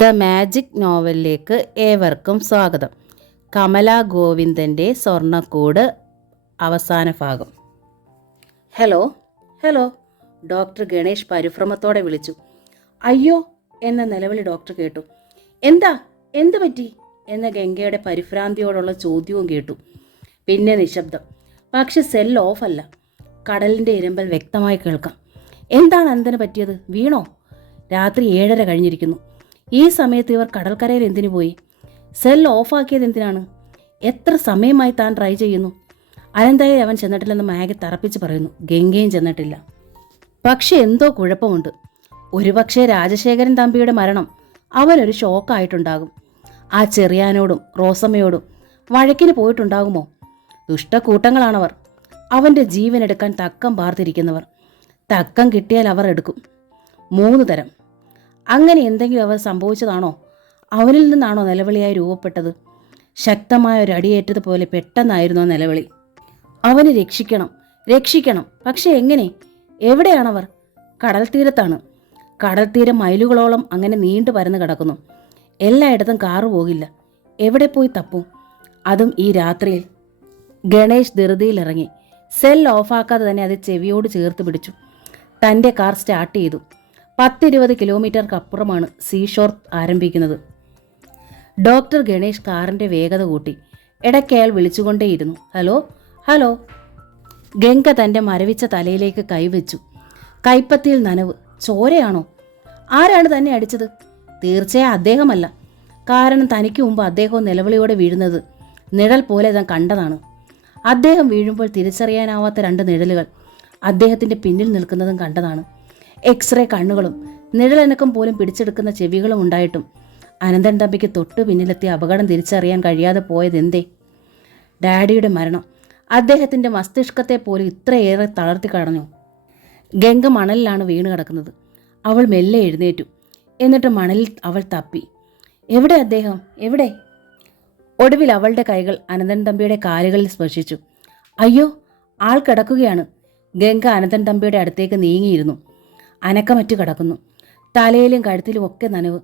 The magic നോവലിലേക്ക് ഏവർക്കും സ്വാഗതം. കമലാ ഗോവിന്ദൻ്റെ സ്വർണ്ണക്കൂട് അവസാന ഭാഗം. ഹലോ ഹലോ, ഡോക്ടർ ഗണേഷ് പരിഭ്രമത്തോടെ വിളിച്ചു. അയ്യോ എന്ന നിലവിളി ഡോക്ടർ കേട്ടു. എന്ത് പറ്റി എന്ന ഗംഗയുടെ പരിഭ്രാന്തിയോടുള്ള ചോദ്യവും കേട്ടു. പിന്നെ നിശബ്ദം. പക്ഷെ സെൽ ഓഫല്ല. കടലിൻ്റെ ഇരമ്പൽ വ്യക്തമായി കേൾക്കാം. എന്താണ് അനന്തന് പറ്റിയത്? വീണോ? രാത്രി 7:30 കഴിഞ്ഞിരിക്കുന്നു. ഈ സമയത്ത് ഇവർ കടൽക്കരയിൽ എന്തിനു പോയി? സെൽ ഓഫാക്കിയത് എന്തിനാണ്? എത്ര സമയമായി താൻ ട്രൈ ചെയ്യുന്നു? അനന്തയെ അവൻ ചെന്നിട്ടില്ലെന്ന് മാഗി തറപ്പിച്ച് പറയുന്നു. ഗംഗയും ചെന്നിട്ടില്ല. പക്ഷെ എന്തോ കുഴപ്പമുണ്ട്. ഒരുപക്ഷെ രാജശേഖരൻ തമ്പിയുടെ മരണം അവനൊരു ഷോക്കായിട്ടുണ്ടാകും. ആ ചെറിയാനോടും റോസമ്മയോടും വഴക്കിന് പോയിട്ടുണ്ടാകുമോ? ദുഷ്ടക്കൂട്ടങ്ങളാണവർ. അവൻ്റെ ജീവനെടുക്കാൻ തക്കം പാർത്തിരിക്കുന്നവർ. തക്കം കിട്ടിയാൽ അവർ എടുക്കും. 3 തരം. അങ്ങനെ എന്തെങ്കിലും അവർ സംഭവിച്ചതാണോ? അവനിൽ നിന്നാണോ നിലവിളിയായി രൂപപ്പെട്ടത്? ശക്തമായ ഒരു അടിയേറ്റതുപോലെ പെട്ടെന്നായിരുന്നു ആ നിലവിളി. അവന് രക്ഷിക്കണം. പക്ഷെ എങ്ങനെ? എവിടെയാണവർ? കടൽ തീരത്താണ്. കടൽ തീരം മൈലുകളോളം അങ്ങനെ നീണ്ടു പരന്ന് കിടക്കുന്നു. എല്ലായിടത്തും കാറ് പോകില്ല. എവിടെ പോയി തപ്പും? അതും ഈ രാത്രിയിൽ. ഗണേഷ് ധൃതിയിലിറങ്ങി. സെൽ ഓഫാക്കാതെ തന്നെ അത് ചെവിയോട് ചേർത്ത് പിടിച്ചു. തൻ്റെ കാർ സ്റ്റാർട്ട് ചെയ്തു. 10-20 കിലോമീറ്റർക്കപ്പുറമാണ് സീഷോർ ആരംഭിക്കുന്നത്. ഡോക്ടർ ഗണേഷ് കാറിൻ്റെ വേഗത കൂട്ടി. ഇടയ്ക്ക് അയാൾ വിളിച്ചുകൊണ്ടേയിരുന്നു. ഹലോ. ഗംഗ തൻ്റെ മരവിച്ച തലയിലേക്ക് കൈവച്ചു. കൈപ്പത്തിയിൽ നനവ്. ചോരയാണോ? ആരാണ് തന്നെ അടിച്ചത്? തീർച്ചയായും അദ്ദേഹമല്ല. കാരണം തനിക്ക് മുമ്പ് അദ്ദേഹവും നിലവിളിയോടെ വീഴുന്നത് നിഴൽ പോലെ താൻ കണ്ടതാണ്. അദ്ദേഹം വീഴുമ്പോൾ തിരിച്ചറിയാനാവാത്ത 2 നിഴലുകൾ അദ്ദേഹത്തിൻ്റെ പിന്നിൽ നിൽക്കുന്നതും കണ്ടതാണ്. എക്സ്റേ കണ്ണുകളും നിഴലനക്കം പോലും പിടിച്ചെടുക്കുന്ന ചെവികളും ഉണ്ടായിട്ടും അനന്തൻ തമ്പിക്ക് തൊട്ടു പിന്നിലെത്തിയ അപകടം തിരിച്ചറിയാൻ കഴിയാതെ പോയതെന്തേ? ഡാഡിയുടെ മരണം അദ്ദേഹത്തിൻ്റെ മസ്തിഷ്കത്തെ പോലും ഇത്രയേറെ തളർത്തി കളഞ്ഞു. ഗംഗ മണലിലാണ് വീണ് കിടക്കുന്നത്. അവൾ മെല്ലെ എഴുന്നേറ്റു. എന്നിട്ട് മണലിൽ അവൾ തപ്പി. എവിടെ അദ്ദേഹം? എവിടെ? ഒടുവിൽ അവളുടെ കൈകൾ അനന്തൻ തമ്പിയുടെ കാലുകളിൽ സ്പർശിച്ചു. അയ്യോ, ആൾ കിടക്കുകയാണ്. ഗംഗ അനന്തൻ തമ്പിയുടെ അടുത്തേക്ക് നീങ്ങിയിരുന്നു. അനക്കമറ്റ് കിടക്കുന്നു. തലയിലും കഴുത്തിലും ഒക്കെ നനവ്.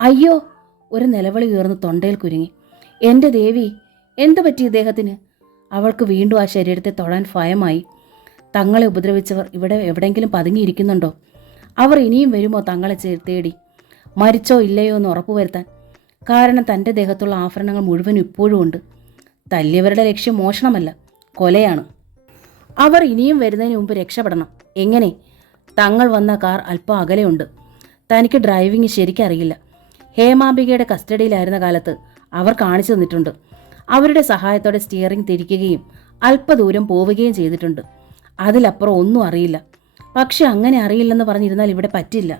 അയ്യോ! ഒരു നിലവിളി ഉയർന്ന് തൊണ്ടയിൽ കുരുങ്ങി. എൻ്റെ ദേവി, എന്തു പറ്റി ഇദ്ദേഹത്തിന്? അവൾക്ക് വീണ്ടും ആ ശരീരത്തെ തൊടാൻ ഭയമായി. തങ്ങളെ ഉപദ്രവിച്ചവർ ഇവിടെ എവിടെയെങ്കിലും പതുങ്ങിയിരിക്കുന്നുണ്ടോ? അവർ ഇനിയും വരുമോ തങ്ങളെ തേടി? മരിച്ചോ ഇല്ലയോ എന്ന് ഉറപ്പുവരുത്താൻ. കാരണം തൻ്റെ ദേഹത്തുള്ള ആഭരണങ്ങൾ മുഴുവൻ ഇപ്പോഴും ഉണ്ട്. തല്ലിയവരുടെ ലക്ഷ്യം മോഷണമല്ല, കൊലയാണ്. അവർ ഇനിയും വരുന്നതിന് മുമ്പ് രക്ഷപ്പെടണം. എങ്ങനെ? തങ്ങൾ വന്ന കാർ അല്പം അകലെയുണ്ട്. തനിക്ക് ഡ്രൈവിംഗ് ശരിക്കറിയില്ല. ഹേമാംബികയുടെ കസ്റ്റഡിയിലായിരുന്ന കാലത്ത് അവർ കാണിച്ചു തന്നിട്ടുണ്ട്. അവരുടെ സഹായത്തോടെ സ്റ്റിയറിംഗ് തിരിക്കുകയും അല്പദൂരം പോവുകയും ചെയ്തിട്ടുണ്ട്. അതിലപ്പുറം ഒന്നും അറിയില്ല. പക്ഷെ അങ്ങനെ അറിയില്ലെന്ന് പറഞ്ഞിരുന്നാൽ ഇവിടെ പറ്റില്ല.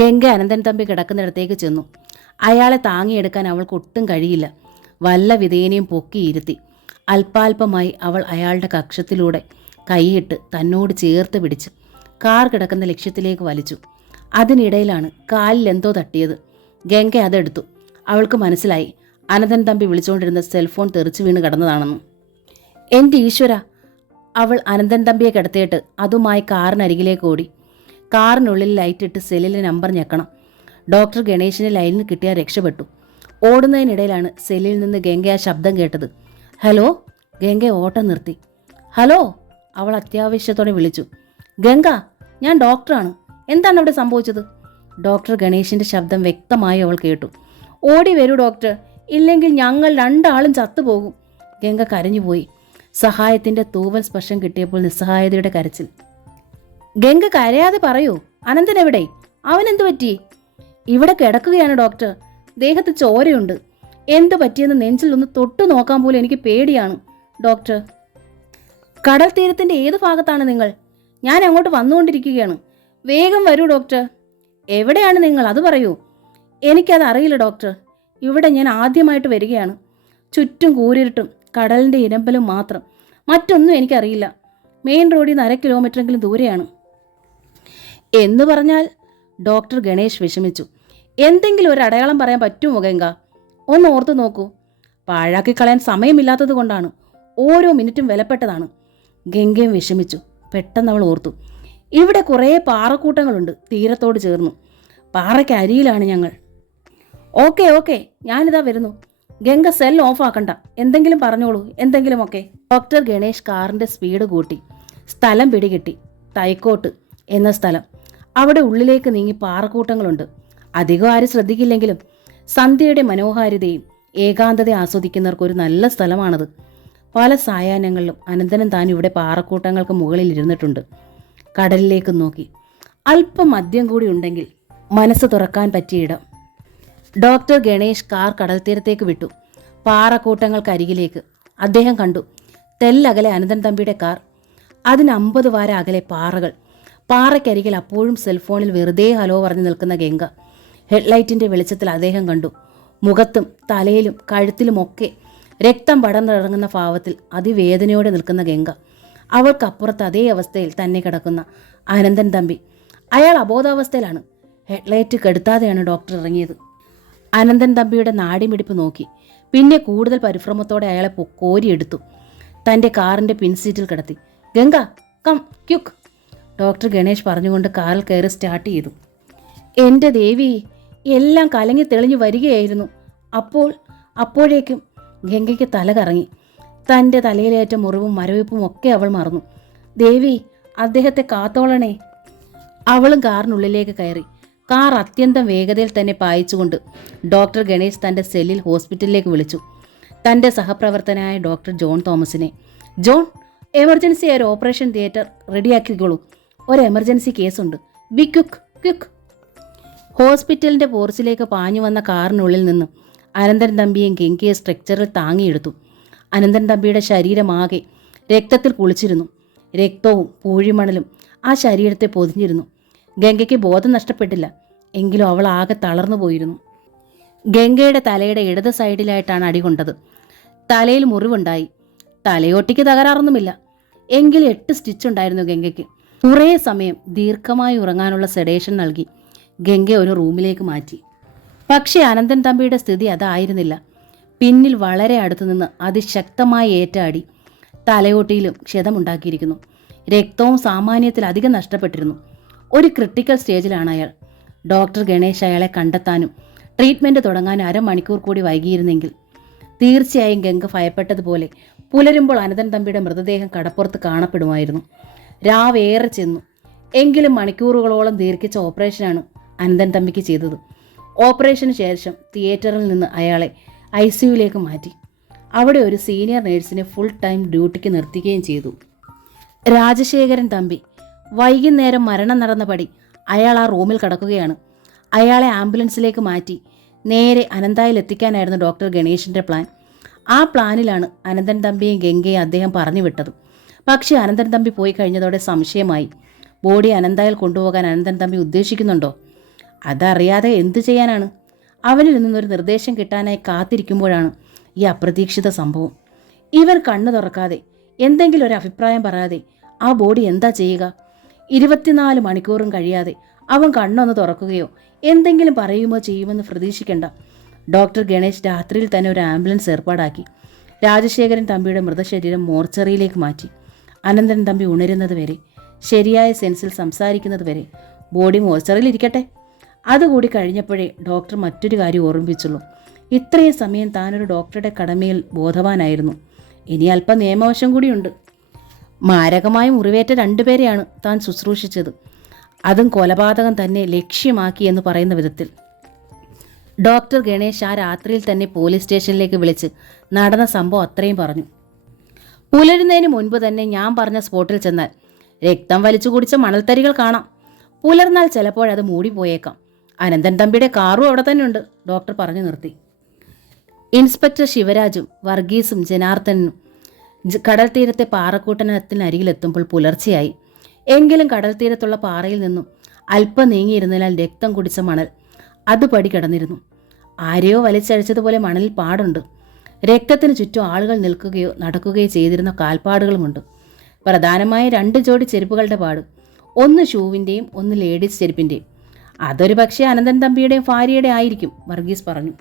ഗംഗ അനന്തൻ തമ്പി കിടക്കുന്നിടത്തേക്ക് ചെന്നു. അയാളെ താങ്ങിയെടുക്കാൻ അവൾക്ക് ഒട്ടും കഴിയില്ല. വല്ല വിധേനയും പൊക്കിയിരുത്തി. അല്പാൽപമായി അവൾ അയാളുടെ കക്ഷത്തിലൂടെ കൈയിട്ട് തന്നോട് ചേർത്ത് പിടിച്ച് കാർ കിടക്കുന്ന ലക്ഷ്യത്തിലേക്ക് വലിച്ചു. അതിനിടയിലാണ് കാലിൽ എന്തോ തട്ടിയത്. ഗംഗ അതെടുത്തു. അവൾക്ക് മനസ്സിലായി അനന്തൻ തമ്പി വിളിച്ചുകൊണ്ടിരുന്ന സെൽഫോൺ തെറിച്ചു വീണ് കിടന്നതാണെന്ന്. എൻ്റെ ഈശ്വര! അവൾ അനന്തൻ തമ്പിയെ കിടത്തിയിട്ട് അതുമായി കാറിനരികിലേക്ക് ഓടി. കാറിനുള്ളിൽ ലൈറ്റിട്ട് സെല്ലിലെ നമ്പർ ഞെക്കണം. ഡോക്ടർ ഗണേഷിന് ലൈനിൽ കിട്ടിയാൽ രക്ഷപ്പെട്ടു. ഓടുന്നതിനിടയിലാണ് സെല്ലിൽ നിന്ന് ഗംഗ ആ ശബ്ദം കേട്ടത്. ഹലോ! ഗംഗ ഓട്ടം നിർത്തി. ഹലോ! അവൾ അത്യാവശ്യത്തോടെ വിളിച്ചു. ഗംഗ, ഞാൻ ഡോക്ടറാണ്. എന്താണ് അവിടെ സംഭവിച്ചത്? ഡോക്ടർ ഗണേഷിൻ്റെ ശബ്ദം വ്യക്തമായി അവൾ കേട്ടു. ഓടി വരൂ ഡോക്ടർ, ഇല്ലെങ്കിൽ ഞങ്ങൾ 2 ആളും ചത്തുപോകും. ഗംഗ കരഞ്ഞുപോയി. സഹായത്തിൻ്റെ തൂവൽ സ്പർശം കിട്ടിയപ്പോൾ നിസ്സഹായതയുടെ കരച്ചിൽ. ഗംഗ കരയാതെ പറയൂ. അനന്തൻ എവിടെ? അവനെന്തു പറ്റി? ഇവിടെ കിടക്കുകയാണ് ഡോക്ടർ. ദേഹത്ത് ചോരയുണ്ട്. എന്തു പറ്റിയെന്ന് നെഞ്ചിൽ ഒന്ന് തൊട്ടു നോക്കാൻ പോലും എനിക്ക് പേടിയാണ് ഡോക്ടർ. കടൽ തീരത്തിൻ്റെ ഏത് ഭാഗത്താണ് നിങ്ങൾ? ഞാൻ അങ്ങോട്ട് വന്നുകൊണ്ടിരിക്കുകയാണ്. വേഗം വരൂ ഡോക്ടർ. എവിടെയാണ് നിങ്ങൾ? അത് പറയൂ. എനിക്കത് അറിയില്ല ഡോക്ടർ. ഇവിടെ ഞാൻ ആദ്യമായിട്ട് വരികയാണ്. ചുറ്റും കൂരിരുട്ടും കടലിൻ്റെ ഇരമ്പലും മാത്രം. മറ്റൊന്നും എനിക്കറിയില്ല. മെയിൻ റോഡിൽ നിന്ന് 1/2 കിലോമീറ്ററെങ്കിലും ദൂരെയാണ്. എന്ന് പറഞ്ഞാൽ? ഡോക്ടർ ഗണേഷ് വിഷമിച്ചു. എന്തെങ്കിലും ഒരു അടയാളം പറയാൻ പറ്റുമോ ഗംഗ? ഒന്ന് ഓർത്തു നോക്കൂ. പാഴാക്കി കളയാൻ സമയമില്ലാത്തത് കൊണ്ടാണ്. ഓരോ മിനിറ്റും വിലപ്പെട്ടതാണ്. ഗംഗയും വിഷമിച്ചു. പെട്ടെന്ന് അവൾ ഓർത്തു. ഇവിടെ കുറേ പാറക്കൂട്ടങ്ങളുണ്ട് തീരത്തോട് ചേർന്നു. പാറയ്ക്ക് അരിയിലാണ് ഞങ്ങൾ. ഓക്കെ ഓക്കെ, ഞാനിതാ വരുന്നു. ഗംഗ സെൽ ഓഫ് ആക്കണ്ട, എന്തെങ്കിലും പറഞ്ഞോളൂ, എന്തെങ്കിലുമൊക്കെ. ഡോക്ടർ ഗണേഷ് കാറിന്റെ സ്പീഡ് കൂട്ടി. സ്ഥലം പിടികിട്ടി. തൈക്കോട്ട് എന്ന സ്ഥലം. അവിടെ ഉള്ളിലേക്ക് നീങ്ങി പാറക്കൂട്ടങ്ങളുണ്ട്. അധികം ആരും ശ്രദ്ധിക്കില്ലെങ്കിലും സന്ധ്യയുടെ മനോഹാരിതയും ഏകാന്തത ആസ്വദിക്കുന്നവർക്ക് ഒരു നല്ല സ്ഥലമാണത്. പല സായാഹ്നങ്ങളിലും അനന്തനും താൻ ഇവിടെ പാറക്കൂട്ടങ്ങൾക്ക് മുകളിൽ ഇരുന്നിട്ടുണ്ട്. കടലിലേക്ക് നോക്കി. അല്പം മദ്യം കൂടി ഉണ്ടെങ്കിൽ മനസ്സ് തുറക്കാൻ പറ്റിയിടം. ഡോക്ടർ ഗണേഷ് കാർ കടൽത്തീരത്തേക്ക് വിട്ടു. പാറക്കൂട്ടങ്ങൾക്കരികിലേക്ക് അദ്ദേഹം കണ്ടു. തെല്ലകലെ അനന്തൻ തമ്പിയുടെ കാർ. അതിന് 50 വാര അകലെ പാറകൾ. പാറയ്ക്കരികിൽ അപ്പോഴും സെൽഫോണിൽ വെറുതെ ഹലോ പറഞ്ഞു നിൽക്കുന്ന ഗംഗ. ഹെഡ്ലൈറ്റിന്റെ വെളിച്ചത്തിൽ അദ്ദേഹം കണ്ടു. മുഖത്തും തലയിലും കഴുത്തിലുമൊക്കെ രക്തം പടർന്നിറങ്ങുന്ന ഭാവത്തിൽ അതിവേദനയോടെ നിൽക്കുന്ന ഗംഗ. അവൾക്കപ്പുറത്ത് അതേ അവസ്ഥയിൽ തന്നെ കിടക്കുന്ന അനന്തൻ തമ്പി. അയാൾ അബോധാവസ്ഥയിലാണ്. ഹെഡ്ലൈറ്റ് കെടുത്താതെയാണ് ഡോക്ടർ ഇറങ്ങിയത്. അനന്തൻ തമ്പിയുടെ നാടിമിടിപ്പ് നോക്കി. പിന്നെ കൂടുതൽ പരിഭ്രമത്തോടെ അയാളെ കോരിയെടുത്തു. തൻ്റെ കാറിൻ്റെ പിൻസീറ്റിൽ കിടത്തി. Ganga come quick, doctor Ganesh പറഞ്ഞുകൊണ്ട് കാറിൽ കയറി സ്റ്റാർട്ട് ചെയ്തു. എൻ്റെ ദേവി, എല്ലാം കലങ്ങി തെളിഞ്ഞു വരികയായിരുന്നു. അപ്പോഴേക്കും ഗംഗയ്ക്ക് തല കറങ്ങി. തൻ്റെ തലയിലേറ്റ മുറിവും മരവിപ്പും ഒക്കെ അവൾ മറന്നു. ദേവി, അദ്ദേഹത്തെ കാത്തോളണേ. അവളും കാറിനുള്ളിലേക്ക് കയറി. കാർ അത്യന്തം വേഗതയിൽ തന്നെ പായിച്ചുകൊണ്ട് ഡോക്ടർ ഗണേഷ് തൻ്റെ സെല്ലിൽ ഹോസ്പിറ്റലിലേക്ക് വിളിച്ചു. തൻ്റെ സഹപ്രവർത്തനായ ഡോക്ടർ ജോൺ തോമസിനെ. ജോൺ, എമർജൻസി ആയ ഒരു ഓപ്പറേഷൻ തിയേറ്റർ റെഡിയാക്കിക്കോളൂ. ഒരു എമർജൻസി കേസുണ്ട്. Be quick quick. ഹോസ്പിറ്റലിൻ്റെ പോർച്ചിലേക്ക് പാഞ്ഞു വന്ന കാറിനുള്ളിൽ നിന്ന് അനന്തൻ തമ്പിയും ഗംഗയെ സ്ട്രെക്ചറിൽ താങ്ങിയെടുത്തു. അനന്തൻ തമ്പിയുടെ ശരീരമാകെ രക്തത്തിൽ കുളിച്ചിരുന്നു. രക്തവും പൂഴിമണലും ആ ശരീരത്തെ പൊതിഞ്ഞിരുന്നു. ഗംഗയ്ക്ക് ബോധം നഷ്ടപ്പെട്ടില്ല, എങ്കിലും അവൾ ആകെ തളർന്നു പോയിരുന്നു. ഗംഗയുടെ തലയുടെ ഇടത് സൈഡിലായിട്ടാണ് അടികൊണ്ടത്. തലയിൽ മുറിവുണ്ടായി. തലയോട്ടിക്ക് തകരാറൊന്നുമില്ല, എങ്കിലും 8 സ്റ്റിച്ച് ഉണ്ടായിരുന്നു ഗംഗയ്ക്ക്. കുറേ സമയം ദീർഘമായി ഉറങ്ങാനുള്ള സെഡേഷൻ നൽകി ഗംഗയെ ഒരു റൂമിലേക്ക് മാറ്റി. പക്ഷേ അനന്തൻ തമ്പിയുടെ സ്ഥിതി അതായിരുന്നില്ല. പിന്നിൽ വളരെ അടുത്തുനിന്ന് അതിശക്തമായി ഏറ്റ അടി തലയോട്ടിയിലും ക്ഷതമുണ്ടാക്കിയിരിക്കുന്നു. രക്തവും സാമാന്യത്തിലധികം നഷ്ടപ്പെട്ടിരുന്നു. ഒരു ക്രിട്ടിക്കൽ സ്റ്റേജിലാണ് അയാൾ. ഡോക്ടർ ഗണേഷ് അയാളെ കണ്ടെത്താനും ട്രീറ്റ്മെൻറ്റ് തുടങ്ങാനും അരമണിക്കൂർ കൂടി വൈകിയിരുന്നെങ്കിൽ തീർച്ചയായും ഗംഗ ഭയപ്പെട്ടതുപോലെ പുലരുമ്പോൾ അനന്തൻ തമ്പിയുടെ മൃതദേഹം കടപ്പുറത്ത് കാണപ്പെടുമായിരുന്നു. രാവേറെ ചെന്നു, എങ്കിലും മണിക്കൂറുകളോളം ദീർഘിച്ച ഓപ്പറേഷനാണ് അനന്തൻ തമ്പിക്ക് ചെയ്തത്. ഓപ്പറേഷന് ശേഷം തിയേറ്ററിൽ നിന്ന് അയാളെ ICUയിലേക്ക് മാറ്റി. അവിടെ ഒരു സീനിയർ നേഴ്സിനെ ഫുൾ ടൈം ഡ്യൂട്ടിക്ക് നിർത്തുകയും ചെയ്തു. രാജശേഖരൻ തമ്പി. വൈകുന്നേരം മരണം നടന്ന പടി അയാൾ ആ റൂമിൽ കിടക്കുകയാണ്. അയാളെ ആംബുലൻസിലേക്ക് മാറ്റി നേരെ അനന്തായിൽ എത്തിക്കാനായിരുന്നു ഡോക്ടർ ഗണേഷിൻ്റെ പ്ലാൻ. ആ പ്ലാനിലാണ് അനന്തൻ തമ്പിയും ഗംഗയും അദ്ദേഹം പറഞ്ഞു വിട്ടത്. പക്ഷേ അനന്തൻ തമ്പി പോയി കഴിഞ്ഞതോടെ സംശയമായി. ബോഡി അനന്തായിൽ കൊണ്ടുപോകാൻ അനന്തൻ തമ്പി ഉദ്ദേശിക്കുന്നുണ്ടോ? അതറിയാതെ എന്തു ചെയ്യാനാണ്? അവനിൽ നിന്നൊരു നിർദ്ദേശം കിട്ടാനായി കാത്തിരിക്കുമ്പോഴാണ് ഈ അപ്രതീക്ഷിത സംഭവം. ഇവൻ കണ്ണു തുറക്കാതെ, എന്തെങ്കിലും ഒരു അഭിപ്രായം പറയാതെ ആ ബോഡി എന്താ ചെയ്യുക? 24 മണിക്കൂറും കഴിയാതെ അവൻ കണ്ണൊന്ന് തുറക്കുകയോ എന്തെങ്കിലും പറയുമോ ചെയ്യുമെന്ന് പ്രതീക്ഷിക്കേണ്ട. ഡോക്ടർ ഗണേഷ് രാത്രിയിൽ തന്നെ ഒരു ആംബുലൻസ് ഏർപ്പാടാക്കി. രാജശേഖരൻ തമ്പിയുടെ മൃതശരീരം മോർച്ചറിയിലേക്ക് മാറ്റി. അനന്തൻ തമ്പി ഉണരുന്നത് വരെ, ശരിയായ സെൻസിൽ സംസാരിക്കുന്നത് വരെ ബോഡി മോർച്ചറിയിൽ ഇരിക്കട്ടെ. അതുകൂടി കഴിഞ്ഞപ്പോഴേ ഡോക്ടർ മറ്റൊരു കാര്യം ഓർമ്മിപ്പിച്ചുള്ളൂ. ഇത്രയും സമയം താനൊരു ഡോക്ടറുടെ കടമയിൽ ബോധവാനായിരുന്നു. ഇനി അല്പം നിയമവശം കൂടിയുണ്ട്. മാരകമായ മുറിവേറ്റ 2 പേരെയാണ് താൻ ശുശ്രൂഷിച്ചത്. അതും കൊലപാതകം തന്നെ ലക്ഷ്യമാക്കി എന്ന് പറയുന്ന വിധത്തിൽ. ഡോക്ടർ ഗണേഷ് ആ രാത്രിയിൽ തന്നെ പോലീസ് സ്റ്റേഷനിലേക്ക് വിളിച്ച് നടന്ന സംഭവം അത്രയും പറഞ്ഞു. പുലരുന്നതിന് മുൻപ് തന്നെ ഞാൻ പറഞ്ഞ സ്പോട്ടിൽ ചെന്നാൽ രക്തം വലിച്ചു കുടിച്ച മണൽത്തരികൾ കാണാം. പുലർന്നാൽ ചിലപ്പോഴത് മൂടിപ്പോയേക്കാം. അനന്തൻ തമ്പിയുടെ കാറും അവിടെ തന്നെ ഉണ്ട്, ഡോക്ടർ പറഞ്ഞു നിർത്തി. ഇൻസ്പെക്ടർ ശിവരാജും വർഗീസും ജനാർദ്ദനും കടൽ തീരത്തെ പാറക്കൂട്ടത്തിനരികിലെത്തുമ്പോൾ പുലർച്ചെയായി. എങ്കിലും കടൽ തീരത്തുള്ള പാറയിൽ നിന്നും അല്പം നീങ്ങിയിരുന്നതിനാൽ രക്തം കുടിച്ച മണൽ അതുപടി കിടന്നിരുന്നു. ആരെയോ വലിച്ചഴിച്ചതുപോലെ മണലിൽ പാടുണ്ട്. രക്തത്തിന് ചുറ്റും ആളുകൾ നിൽക്കുകയോ നടക്കുകയോ ചെയ്തിരുന്ന കാൽപ്പാടുകളുമുണ്ട്. പ്രധാനമായ 2 ജോഡി ചെരുപ്പുകളുടെ പാട്, ഒന്ന് ഷൂവിൻ്റെയും ഒന്ന് ലേഡീസ് ചെരുപ്പിൻ്റെയും. അതൊരു പക്ഷേ അനന്തൻ തമ്പിയുടെയും ഭാര്യയുടെ ആയിരിക്കും, വർഗീസ് പറഞ്ഞു.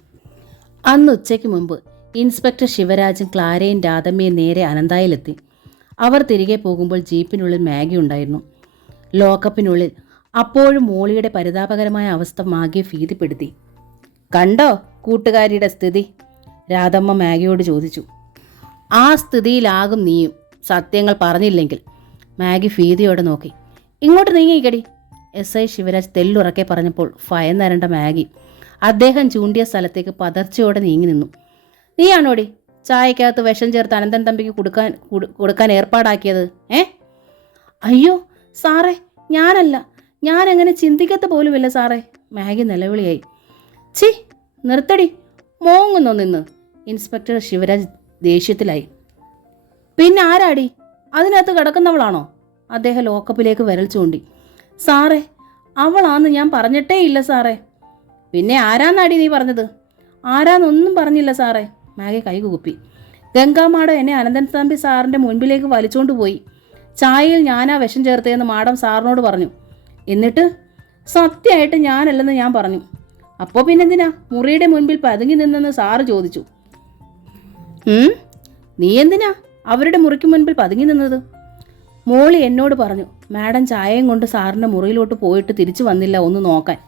അന്ന് ഉച്ചയ്ക്ക് മുമ്പ് ഇൻസ്പെക്ടർ ശിവരാജും ക്ലാരയും രാധമ്മയും നേരെ അനന്തായിലെത്തി. അവർ തിരികെ പോകുമ്പോൾ ജീപ്പിനുള്ളിൽ മാഗി ഉണ്ടായിരുന്നു. ലോക്കപ്പിനുള്ളിൽ അപ്പോഴും മോളിയുടെ പരിതാപകരമായ അവസ്ഥ മാഗിയെ ഭീതിപ്പെടുത്തി. കണ്ടോ കൂട്ടുകാരിയുടെ സ്ഥിതി? രാധമ്മ മാഗിയോട് ചോദിച്ചു. ആ സ്ഥിതിയിലാകും നീയും സത്യങ്ങൾ പറഞ്ഞില്ലെങ്കിൽ. മാഗി ഭീതിയോടെ നോക്കി. ഇങ്ങോട്ട് നീങ്ങിക്കടി, SI ശിവരാജ് തെല്ലുറക്കെ പറഞ്ഞപ്പോൾ ഭയന്നരണ്ട മാഗി അദ്ദേഹം ചൂണ്ടിയ സ്ഥലത്തേക്ക് പതർച്ചയോടെ നീങ്ങി നിന്നു. നീയാണോടി ചായക്കകത്ത് വിഷം ചേർത്ത് അനന്തൻ തമ്പിക്ക് കൊടുക്കാൻ ഏർപ്പാടാക്കിയത്? അയ്യോ സാറേ, ഞാനല്ല, ഞാനങ്ങനെ ചിന്തിക്കത്ത പോലുമില്ല സാറേ, മാഗി നിലവിളിയായി. ഛി, നിർത്തടി, മോങ്ങുന്നോ നിന്ന്? ഇൻസ്പെക്ടർ ശിവരാജ് ദേഷ്യത്തിലായി. പിന്നെ ആരാടി അതിനകത്ത് കിടക്കുന്നവളാണോ? അദ്ദേഹം ലോക്കപ്പിലേക്ക് വിരൽ ചൂണ്ടി. സാറേ, അവളാന്ന് ഞാൻ പറഞ്ഞിട്ടേ ഇല്ല സാറേ. പിന്നെ ആരാന്നാടി നീ പറഞ്ഞത്? ആരാന്നൊന്നും പറഞ്ഞില്ല സാറേ, മാഗി കൈകുപ്പി. ഗംഗാമാഡം എന്നെ അനന്തൻ തമ്പി സാറിൻ്റെ മുൻപിലേക്ക് വലിച്ചുകൊണ്ട് പോയി. ചായയിൽ ഞാനാ വിഷം ചേർത്തതെന്ന് മാഡം സാറിനോട് പറഞ്ഞു. എന്നിട്ട് സത്യമായിട്ട് ഞാനല്ലെന്ന് ഞാൻ പറഞ്ഞു. അപ്പോൾ പിന്നെന്തിനാ മുറിയുടെ മുൻപിൽ പതുങ്ങി നിന്നെന്ന് സാറ് ചോദിച്ചു. നീ എന്തിനാ അവരുടെ മുറിക്ക് മുൻപിൽ പതുങ്ങി നിന്നത്? മോളി എന്നോട് പറഞ്ഞു മാഡം ചായയും കൊണ്ട് സാറിൻ്റെ മുറിയിലോട്ട് പോയിട്ട് തിരിച്ചു വന്നില്ല ഒന്ന് നോക്കാൻ.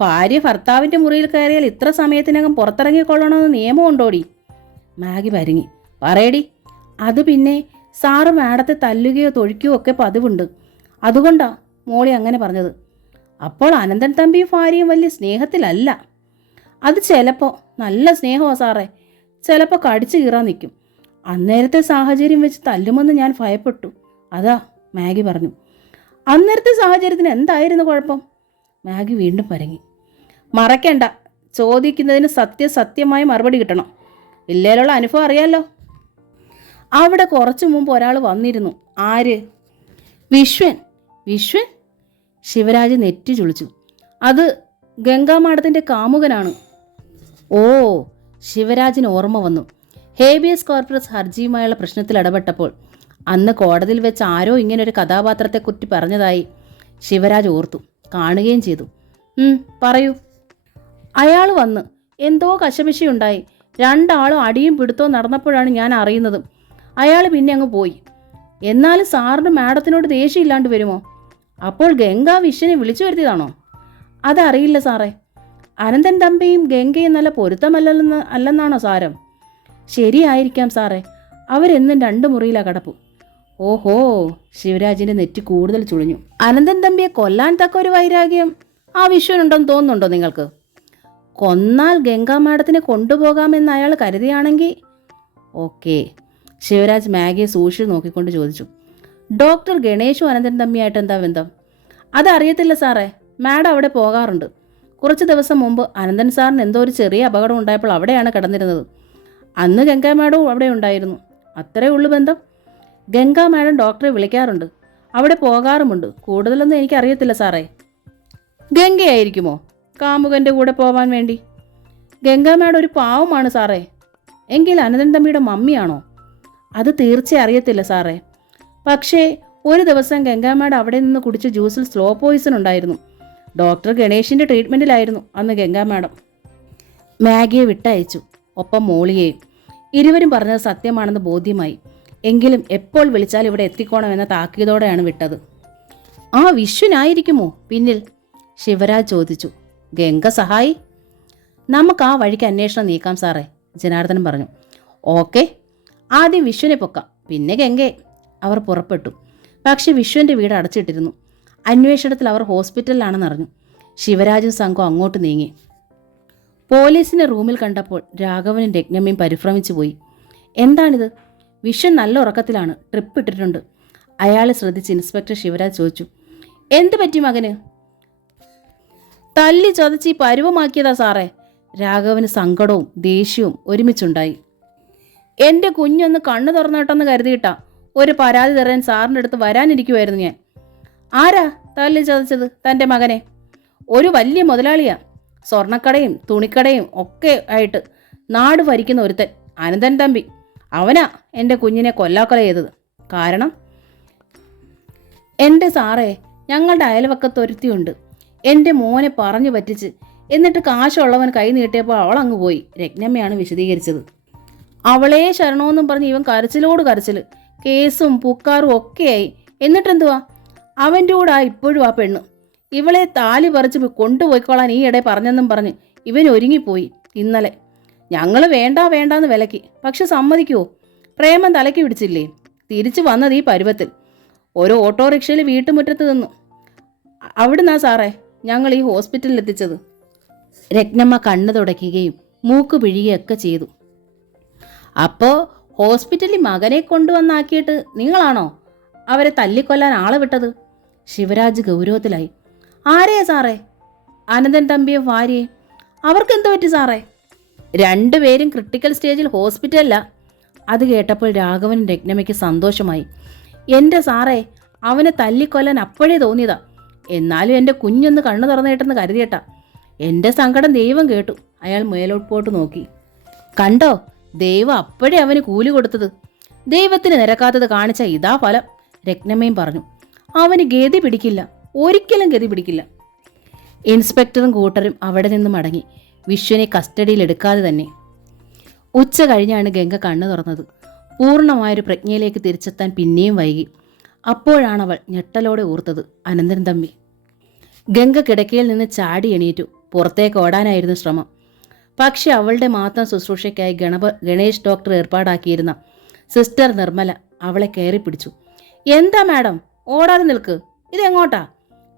ഭാര്യ ഭർത്താവിൻ്റെ മുറിയിൽ കയറിയാൽ ഇത്ര സമയത്തിനകം പുറത്തിറങ്ങിക്കൊള്ളണമെന്ന് നിയമമുണ്ടോടി? മാഗി പരിങ്ങി. പറയടി. അത് പിന്നെ സാറ് മാഡത്തെ തല്ലുകയോ തൊഴിക്കുകയോ ഒക്കെ പതിവുണ്ട്, അതുകൊണ്ടാ മോളി അങ്ങനെ പറഞ്ഞത്. അപ്പോൾ അനന്തൻ തമ്പിയും ഭാര്യയും വലിയ സ്നേഹത്തിലല്ല. അത് ചിലപ്പോൾ നല്ല സ്നേഹമാണ് സാറേ, ചിലപ്പോൾ കടിച്ചു കീറാൻ നിൽക്കും. അന്നേരത്തെ സാഹചര്യം വെച്ച് തല്ലുമെന്ന് ഞാൻ ഭയപ്പെട്ടു, അതാ, മാഗി പറഞ്ഞു. അന്നേരത്തെ സാഹചര്യത്തിന് എന്തായിരുന്നു കുഴപ്പം? മാഗി വീണ്ടും പരങ്ങി. മറക്കണ്ട, ചോദിക്കുന്നതിന് സത്യമായി മറുപടി കിട്ടണം. ഇല്ലേലുള്ള അനുഭവം അറിയാലോ. അവിടെ കുറച്ചു മുമ്പ് ഒരാൾ വന്നിരുന്നു. ആര്? വിശ്വൻ. വിശ്വൻ? ശിവരാജ് നെറ്റി ചുളിച്ചു. അത് ഗംഗാമാഡത്തിൻ്റെ കാമുകനാണ്. ഓ, ശിവരാജിന് ഓർമ്മ വന്നു. ഹേബിയസ് കോർപ്പസ് ഹർജിയുമായുള്ള പ്രശ്നത്തിൽ ഇടപെട്ടപ്പോൾ അന്ന് കോടതിയിൽ വെച്ച് ആരോ ഇങ്ങനൊരു കഥാപാത്രത്തെക്കുറിച്ച് പറഞ്ഞതായി ശിവരാജ് ഓർത്തു, കാണുകയും ചെയ്തു. പറയൂ. അയാൾ വന്ന് എന്തോ കശപിശയുണ്ടായി. രണ്ടാളും അടിയും പിടുത്തവും നടന്നപ്പോഴാണ് ഞാൻ അറിയുന്നത്. അയാൾ പിന്നെ അങ്ങ് പോയി. എന്നാലും സാറിന് മാഡത്തിനോട് ദേഷ്യമില്ലാണ്ട് വരുമോ? അപ്പോൾ ഗംഗ വിശ്വനെ വിളിച്ചു വരുത്തിയതാണോ? അതറിയില്ല സാറേ. അനന്തൻ തമ്പിയും ഗംഗയും നല്ല പൊരുത്തമല്ലെന്നാണോ സാരം? ശരിയായിരിക്കാം സാറേ, അവരെന്നും 2 മുറിയിലാണ് കിടപ്പ്. ഓഹോ, ശിവരാജിൻ്റെ നെറ്റി കൂടുതൽ ചുളിഞ്ഞു. അനന്തൻ തമ്പിയെ കൊല്ലാൻ തക്ക ഒരു വൈരാഗ്യം ആ വിശ്വനുണ്ടെന്ന് തോന്നുന്നുണ്ടോ നിങ്ങൾക്ക്? കൊന്നാൽ ഗംഗാ മാഡത്തിനെ കൊണ്ടുപോകാമെന്ന് അയാൾ കരുതിയാണെങ്കിൽ ഓക്കെ. ശിവരാജ് മാഗിയെ സൂക്ഷിച്ച് നോക്കിക്കൊണ്ട് ചോദിച്ചു. ഡോക്ടർ ഗണേഷും അനന്തൻ തമ്മിയായിട്ട് എന്താ ബന്ധം? അതറിയത്തില്ല സാറേ, മാഡം അവിടെ പോകാറുണ്ട്. കുറച്ച് ദിവസം മുമ്പ് അനന്തൻ സാറിന് എന്തോ ഒരു ചെറിയ അപകടം ഉണ്ടായപ്പോൾ അവിടെയാണ് കിടന്നിരുന്നത്. അന്ന് ഗംഗാ മാഡവും അവിടെ ഉണ്ടായിരുന്നു. അത്രേ ഉള്ളു ബന്ധം. ഗംഗാ മാഡം ഡോക്ടറെ വിളിക്കാറുണ്ട്, അവിടെ പോകാറുമുണ്ട്. കൂടുതലൊന്നും എനിക്കറിയത്തില്ല സാറേ. ഗംഗയായിരിക്കുമോ കാമുകൻ്റെ കൂടെ പോവാൻ വേണ്ടി? ഗംഗാ മാഡം ഒരു പാവമാണ് സാറേ. എങ്കിൽ അനന്തൻ തമ്മിയുടെ മമ്മിയാണോ? അത് തീർച്ചയായും അറിയത്തില്ല സാറേ. പക്ഷേ ഒരു ദിവസം ഗംഗാ മാഡം അവിടെ നിന്ന് കുടിച്ച ജ്യൂസിൽ സ്ലോ പോയിസൺ ഉണ്ടായിരുന്നു. ഡോക്ടർ ഗണേഷിൻ്റെ ട്രീറ്റ്മെൻറ്റിലായിരുന്നു അന്ന് ഗംഗാ മാഡം. മാഗിയെ വിട്ടയച്ചു, ഒപ്പം മോളിയെയും. ഇരുവരും പറഞ്ഞത് സത്യമാണെന്ന് ബോധ്യമായി. എങ്കിലും എപ്പോൾ വിളിച്ചാൽ ഇവിടെ എത്തിക്കോണമെന്ന താക്കീതോടെയാണ് വിട്ടത്. ആ വിശ്വനായിരിക്കുമോ പിന്നിൽ? ശിവരാജ് ചോദിച്ചു. ഗംഗ സഹായി? നമുക്ക് ആ വഴിക്ക് അന്വേഷണം നീക്കാം സാറേ, ജനാർദ്ദനൻ പറഞ്ഞു. ഓക്കെ, ആദ്യം വിശ്വനെ പൊക്കാം, പിന്നെ ഗംഗയെ. അവർ പുറപ്പെട്ടു. പക്ഷെ വിശ്വൻ്റെ വീട് അടച്ചിട്ടിരുന്നു. അന്വേഷണത്തിൽ അവർ ഹോസ്പിറ്റലിലാണെന്നറിഞ്ഞു. ശിവരാജും സംഘവും അങ്ങോട്ട് നീങ്ങി. പോലീസിനെ റൂമിൽ കണ്ടപ്പോൾ രാഘവനും രത്നമ്മയും പരിഭ്രമിച്ചു പോയി. എന്താണിത്? വിശ്വൻ നല്ല ഉറക്കത്തിലാണ്, ട്രിപ്പ് ഇട്ടിട്ടുണ്ട്. അയാളെ ശ്രദ്ധിച്ച് ഇൻസ്പെക്ടർ ശിവരാജ് ചോദിച്ചു. എന്ത് പറ്റി മകന്? തല്ലി ചതച്ച് ഈ പരുവമാക്കിയതാ സാറേ. രാഘവന് സങ്കടവും ദേഷ്യവും ഒരുമിച്ചുണ്ടായി. എൻ്റെ കുഞ്ഞൊന്ന് കണ്ണു തുറന്നോട്ടെന്ന് കരുതിയിട്ടാ ഒരു പരാതി തരാൻ സാറിൻ്റെ അടുത്ത് വരാനിരിക്കുമായിരുന്നു ഞാൻ. ആരാ തല്ലി ചതച്ചത് തൻ്റെ മകനെ? ഒരു വലിയ മുതലാളിയാ, സ്വർണ്ണക്കടയും തുണിക്കടയും ഒക്കെ ആയിട്ട് നാട് ഭരിക്കുന്ന ഒരുത്തൻ, അനന്തൻ തമ്പി. അവനാ എൻ്റെ കുഞ്ഞിനെ കൊല്ലാക്കൊല ചെയ്തത്. കാരണം എൻ്റെ സാറേ, ഞങ്ങളുടെ അയൽവക്കത്തൊരുത്തിയുണ്ട്. എൻ്റെ മോനെ പറഞ്ഞു പറ്റിച്ച്, എന്നിട്ട് കാശുള്ളവൻ കൈ നീട്ടിയപ്പോൾ അവളങ്ങ് പോയി. രത്നമ്മയാണ് വിശദീകരിച്ചത്. അവളെ ശരണമെന്നും പറഞ്ഞ് ഇവൻ കരച്ചിലോട് കരച്ചിൽ, കേസും പുക്കാറും ഒക്കെയായി. എന്നിട്ടെന്തുവാ, അവൻ്റെ കൂടെ ഇപ്പോഴും ആ പെണ്ണ്. ഇവളെ താലി പറിച്ച് കൊണ്ടുപോയിക്കോളാൻ ഈ ഇടെ പറഞ്ഞെന്നും പറഞ്ഞ് ഇവൻ ഒരുങ്ങിപ്പോയി ഇന്നലെ. ഞങ്ങൾ വേണ്ടാന്ന് വിലക്കി. പക്ഷെ സമ്മതിക്കുമോ? പ്രേമം തലയ്ക്ക് പിടിച്ചില്ലേ? തിരിച്ചു വന്നത് ഈ പരുവത്തിൽ. ഒരു ഓട്ടോറിക്ഷയിൽ വീട്ടുമുറ്റത്ത് നിന്നു. അവിടുന്നാ സാറേ ഞങ്ങൾ ഈ ഹോസ്പിറ്റലിൽ എത്തിച്ചത്. രത്നമ്മ കണ്ണു തുടയ്ക്കുകയും മൂക്ക് പിഴിയുകയൊക്കെ ചെയ്തു. അപ്പോൾ ഹോസ്പിറ്റലിൽ മകനെ കൊണ്ടുവന്നാക്കിയിട്ട് നിങ്ങളാണോ അവരെ തല്ലിക്കൊല്ലാൻ ആളെ വിട്ടത്? ശിവരാജ് ഗൗരവത്തിലായി. ആരെയാ സാറേ? അനന്തൻ തമ്പിയെ ഭാര്യയെ. അവർക്കെന്തു പറ്റി സാറേ? രണ്ടുപേരും ക്രിട്ടിക്കൽ സ്റ്റേജിൽ ഹോസ്പിറ്റലിലാ. അത് കേട്ടപ്പോൾ രാഘവനും രത്നമ്മയ്ക്ക് സന്തോഷമായി. എൻ്റെ സാറേ, അവനെ തല്ലിക്കൊല്ലാൻ അപ്പോഴേ തോന്നിയതാ. എന്നാലും എൻ്റെ കുഞ്ഞൊന്ന് കണ്ണു തുറന്നേട്ടെന്ന് കരുതിയേട്ടാ. എൻ്റെ സങ്കടം ദൈവം കേട്ടു. അയാൾ മേലോട്ട് നോക്കി. കണ്ടോ, ദൈവം അപ്പോഴേ അവന് കൂലി കൊടുത്തത്. ദൈവത്തിന് നിരക്കാത്തത് കാണിച്ച ഇതാ ഫലം. രത്നമ്മയും പറഞ്ഞു. അവന് ഗതി പിടിക്കില്ല, ഒരിക്കലും ഗതി പിടിക്കില്ല. ഇൻസ്പെക്ടറും കൂട്ടരും അവിടെ നിന്ന് മടങ്ങി. വിശ്വനെ കസ്റ്റഡിയിൽ എടുക്കാതെ തന്നെ. ഉച്ച കഴിഞ്ഞാണ് ഗംഗ കണ്ണു തുറന്നത്. പൂർണ്ണമായൊരു പ്രജ്ഞയിലേക്ക് തിരിച്ചെത്താൻ പിന്നെയും വൈകി. അപ്പോഴാണവൾ ഞെട്ടലോടെ ഓർത്തത് അനന്തൻ തമ്പി. ഗംഗ കിടക്കയിൽ നിന്ന് ചാടി എണീറ്റു. പുറത്തേക്ക് ഓടാനായിരുന്നു ശ്രമം. പക്ഷെ അവളുടെ മാത്രം ശുശ്രൂഷയ്ക്കായി ഗണേഷ് ഡോക്ടർ ഏർപ്പാടാക്കിയിരുന്ന സിസ്റ്റർ നിർമ്മല അവളെ കയറി പിടിച്ചു. എന്താ മാഡം, ഓടാതെ നിൽക്ക്, ഇതെങ്ങോട്ടാ?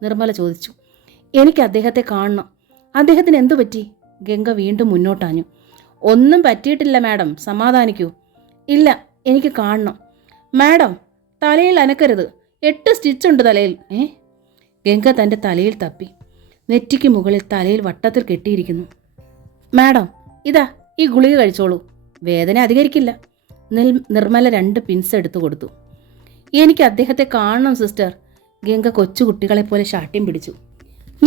നിർമ്മല ചോദിച്ചു. എനിക്ക് അദ്ദേഹത്തെ കാണണം. അദ്ദേഹത്തിന് എന്തു പറ്റി? ഗംഗ വീണ്ടും മുന്നോട്ടാഞ്ഞു. ഒന്നും പറ്റിയിട്ടില്ല മാഡം, സമാധാനിക്കൂ. ഇല്ല, എനിക്ക് കാണണം. മാഡം, തലയിൽ അനക്കരുത്, 8 സ്റ്റിച്ചുണ്ട് തലയിൽ. ഗംഗ തൻ്റെ തലയിൽ തപ്പി. നെറ്റിക്ക് മുകളിൽ തലയിൽ വട്ടത്തിൽ കെട്ടിയിരിക്കുന്നു. മാഡം, ഇതാ ഈ ഗുളിക കഴിച്ചോളൂ, വേദന അധികരിക്കില്ല. നിർമ്മല 2 പിൻസ് എടുത്തു കൊടുത്തു. എനിക്ക് അദ്ദേഹത്തെ കാണണം സിസ്റ്റർ. ഗംഗ കൊച്ചുകുട്ടികളെപ്പോലെ ശാഠ്യം പിടിച്ചു.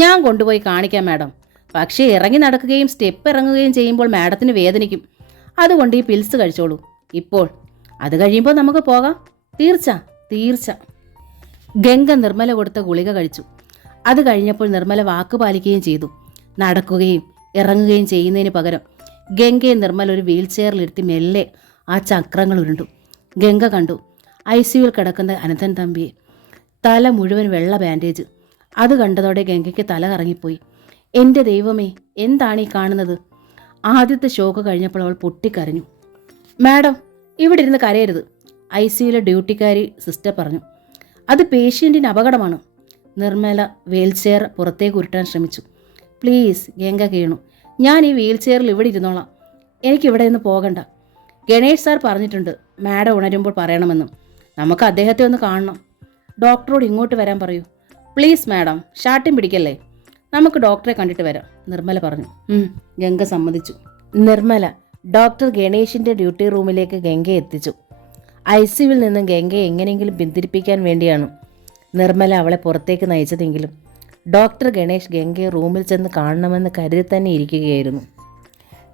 ഞാൻ കൊണ്ടുപോയി കാണിക്കാം മാഡം. പക്ഷേ ഇറങ്ങി നടക്കുകയും സ്റ്റെപ്പ് ഇറങ്ങുകയും ചെയ്യുമ്പോൾ മാഡത്തിന് വേദനിക്കും. അതുകൊണ്ട് ഈ പിൽസ് കഴിച്ചോളൂ ഇപ്പോൾ. അത് കഴിയുമ്പോൾ നമുക്ക് പോകാം. തീർച്ച. ഗംഗ നിർമ്മല കൊടുത്ത ഗുളിക കഴിച്ചു. അത് കഴിഞ്ഞപ്പോൾ നിർമ്മല വാക്ക് പാലിക്കുകയും ചെയ്തു. നടക്കുകയും ഇറങ്ങുകയും ചെയ്യുന്നതിന് പകരം ഗംഗയെ നിർമ്മല ഒരു വീൽ ചെയറിലിരുത്തി മെല്ലെ ആ ചക്രങ്ങൾ ഉരുണ്ടു. ഗംഗ കണ്ടു ICUവിൽ കിടക്കുന്ന അനന്തൻ തമ്പിയെ. തല മുഴുവൻ വെള്ള ബാൻഡേജ്. അത് കണ്ടതോടെ ഗംഗയ്ക്ക് തല കറങ്ങിപ്പോയി. എൻ്റെ ദൈവമേ, എന്താണ് ഈ കാണുന്നത്? ആദ്യത്തെ ഷോക്ക് കഴിഞ്ഞപ്പോൾ അവൾ പൊട്ടിക്കരഞ്ഞു. മാഡം, ഇവിടെ ഇരുന്ന് കരയരുത്, ICUവിലെ ഡ്യൂട്ടിക്കാരി സിസ്റ്റർ പറഞ്ഞു. അത് പേഷ്യൻറ്റിന് അപകടമാണ്. നിർമ്മല വീൽ ചെയർ പുറത്തേക്ക് ഉരുട്ടാൻ ശ്രമിച്ചു. പ്ലീസ്, ഗംഗ കേണു. ഞാൻ ഈ വീൽ ചെയറിൽ ഇവിടെ ഇരുന്നോളാം. എനിക്കിവിടെ നിന്ന് പോകണ്ട. ഗണേഷ് സാർ പറഞ്ഞിട്ടുണ്ട് മാഡം ഉണരുമ്പോൾ പറയണമെന്നും. നമുക്ക് അദ്ദേഹത്തെ ഒന്ന് കാണണം. ഡോക്ടറോട് ഇങ്ങോട്ട് വരാൻ പറയൂ. പ്ലീസ് മാഡം, ശാഠ്യം പിടിക്കല്ലേ. നമുക്ക് ഡോക്ടറെ കണ്ടിട്ട് വരാം, നിർമ്മല പറഞ്ഞു. ഗംഗ സമ്മതിച്ചു. നിർമ്മല ഡോക്ടർ ഗണേഷിൻ്റെ ഡ്യൂട്ടി റൂമിലേക്ക് ഗംഗയെ എത്തിച്ചു. ICUവിൽ നിന്നും ഗംഗയെ എങ്ങനെയെങ്കിലും പിന്തിരിപ്പിക്കാൻ വേണ്ടിയാണ് നിർമ്മല അവളെ പുറത്തേക്ക് നയിച്ചതെങ്കിലും ഡോക്ടർ ഗണേഷ് ഗംഗയെ റൂമിൽ ചെന്ന് കാണണമെന്ന് കരുതി തന്നെ ഇരിക്കുകയായിരുന്നു.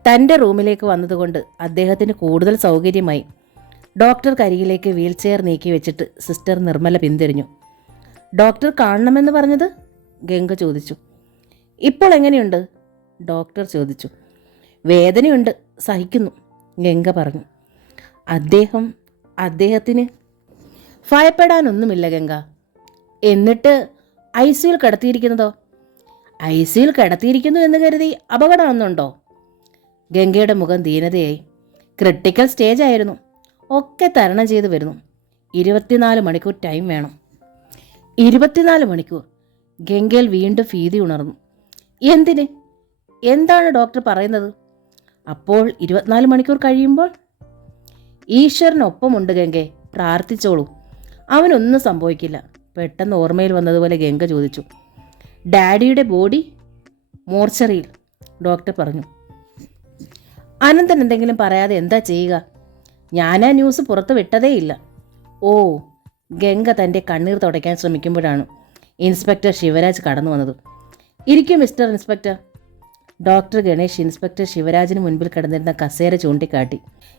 തൻ്റെ റൂമിലേക്ക് വന്നതുകൊണ്ട് അദ്ദേഹത്തിന് കൂടുതൽ സൗകര്യമായി. ഡോക്ടർ കരികിലേക്ക് വീൽ ചെയർ നീക്കി വെച്ചിട്ട് സിസ്റ്റർ നിർമ്മല പിന്തിരിഞ്ഞു. ഡോക്ടർ കാണണമെന്ന് പറഞ്ഞത്? ഗംഗ ചോദിച്ചു. ഇപ്പോൾ എങ്ങനെയുണ്ട്? ഡോക്ടർ ചോദിച്ചു. വേദനയുണ്ട്, സഹിക്കുന്നു, ഗംഗ പറഞ്ഞു. അദ്ദേഹത്തിന് ഭയപ്പെടാനൊന്നുമില്ല ഗംഗ. എന്നിട്ട് ICUവിൽ കിടത്തിയിരിക്കുന്നതോ? ICUവിൽ കിടത്തിയിരിക്കുന്നു എന്ന് കരുതി അപകടമൊന്നുണ്ടോ? ഗംഗയുടെ മുഖം ദീനതയായി. ക്രിട്ടിക്കൽ സ്റ്റേജ് ആയിരുന്നു. ഒക്കെ തരണം ചെയ്ത് വരുന്നു. 24 മണിക്കൂർ ടൈം വേണം. 24 മണിക്കൂർ. ഗംഗയിൽ വീണ്ടും ഭീതി ഉണർന്നു. എന്തിന്? എന്താണ് ഡോക്ടർ പറയുന്നത്? അപ്പോൾ 24 മണിക്കൂർ കഴിയുമ്പോൾ? ഈശ്വരനൊപ്പമുണ്ട് ഗംഗെ, പ്രാർത്ഥിച്ചോളൂ, അവനൊന്നും സംഭവിക്കില്ല. പെട്ടെന്ന് ഓർമ്മയിൽ വന്നതുപോലെ ഗംഗ ചോദിച്ചു. ഡാഡിയുടെ ബോഡി മോർച്ചറിയിൽ, ഡോക്ടർ പറഞ്ഞു. അനന്തൻ എന്തെങ്കിലും പറയാതെ എന്താ ചെയ്യുക? ഞാനാ ന്യൂസ് പുറത്ത് വിട്ടതേയില്ല. ഓ, ഗംഗ തൻ്റെ കണ്ണീർ തുടയ്ക്കാൻ ശ്രമിക്കുമ്പോഴാണ് ഇൻസ്പെക്ടർ ശിവരാജ് കടന്നു വന്നത്. ഇരിക്കും mister inspector. Doctor Ganesh inspector ശിവരാജിന് മുൻപിൽ കിടന്നിരുന്ന കസേര ചൂണ്ടിക്കാട്ടി.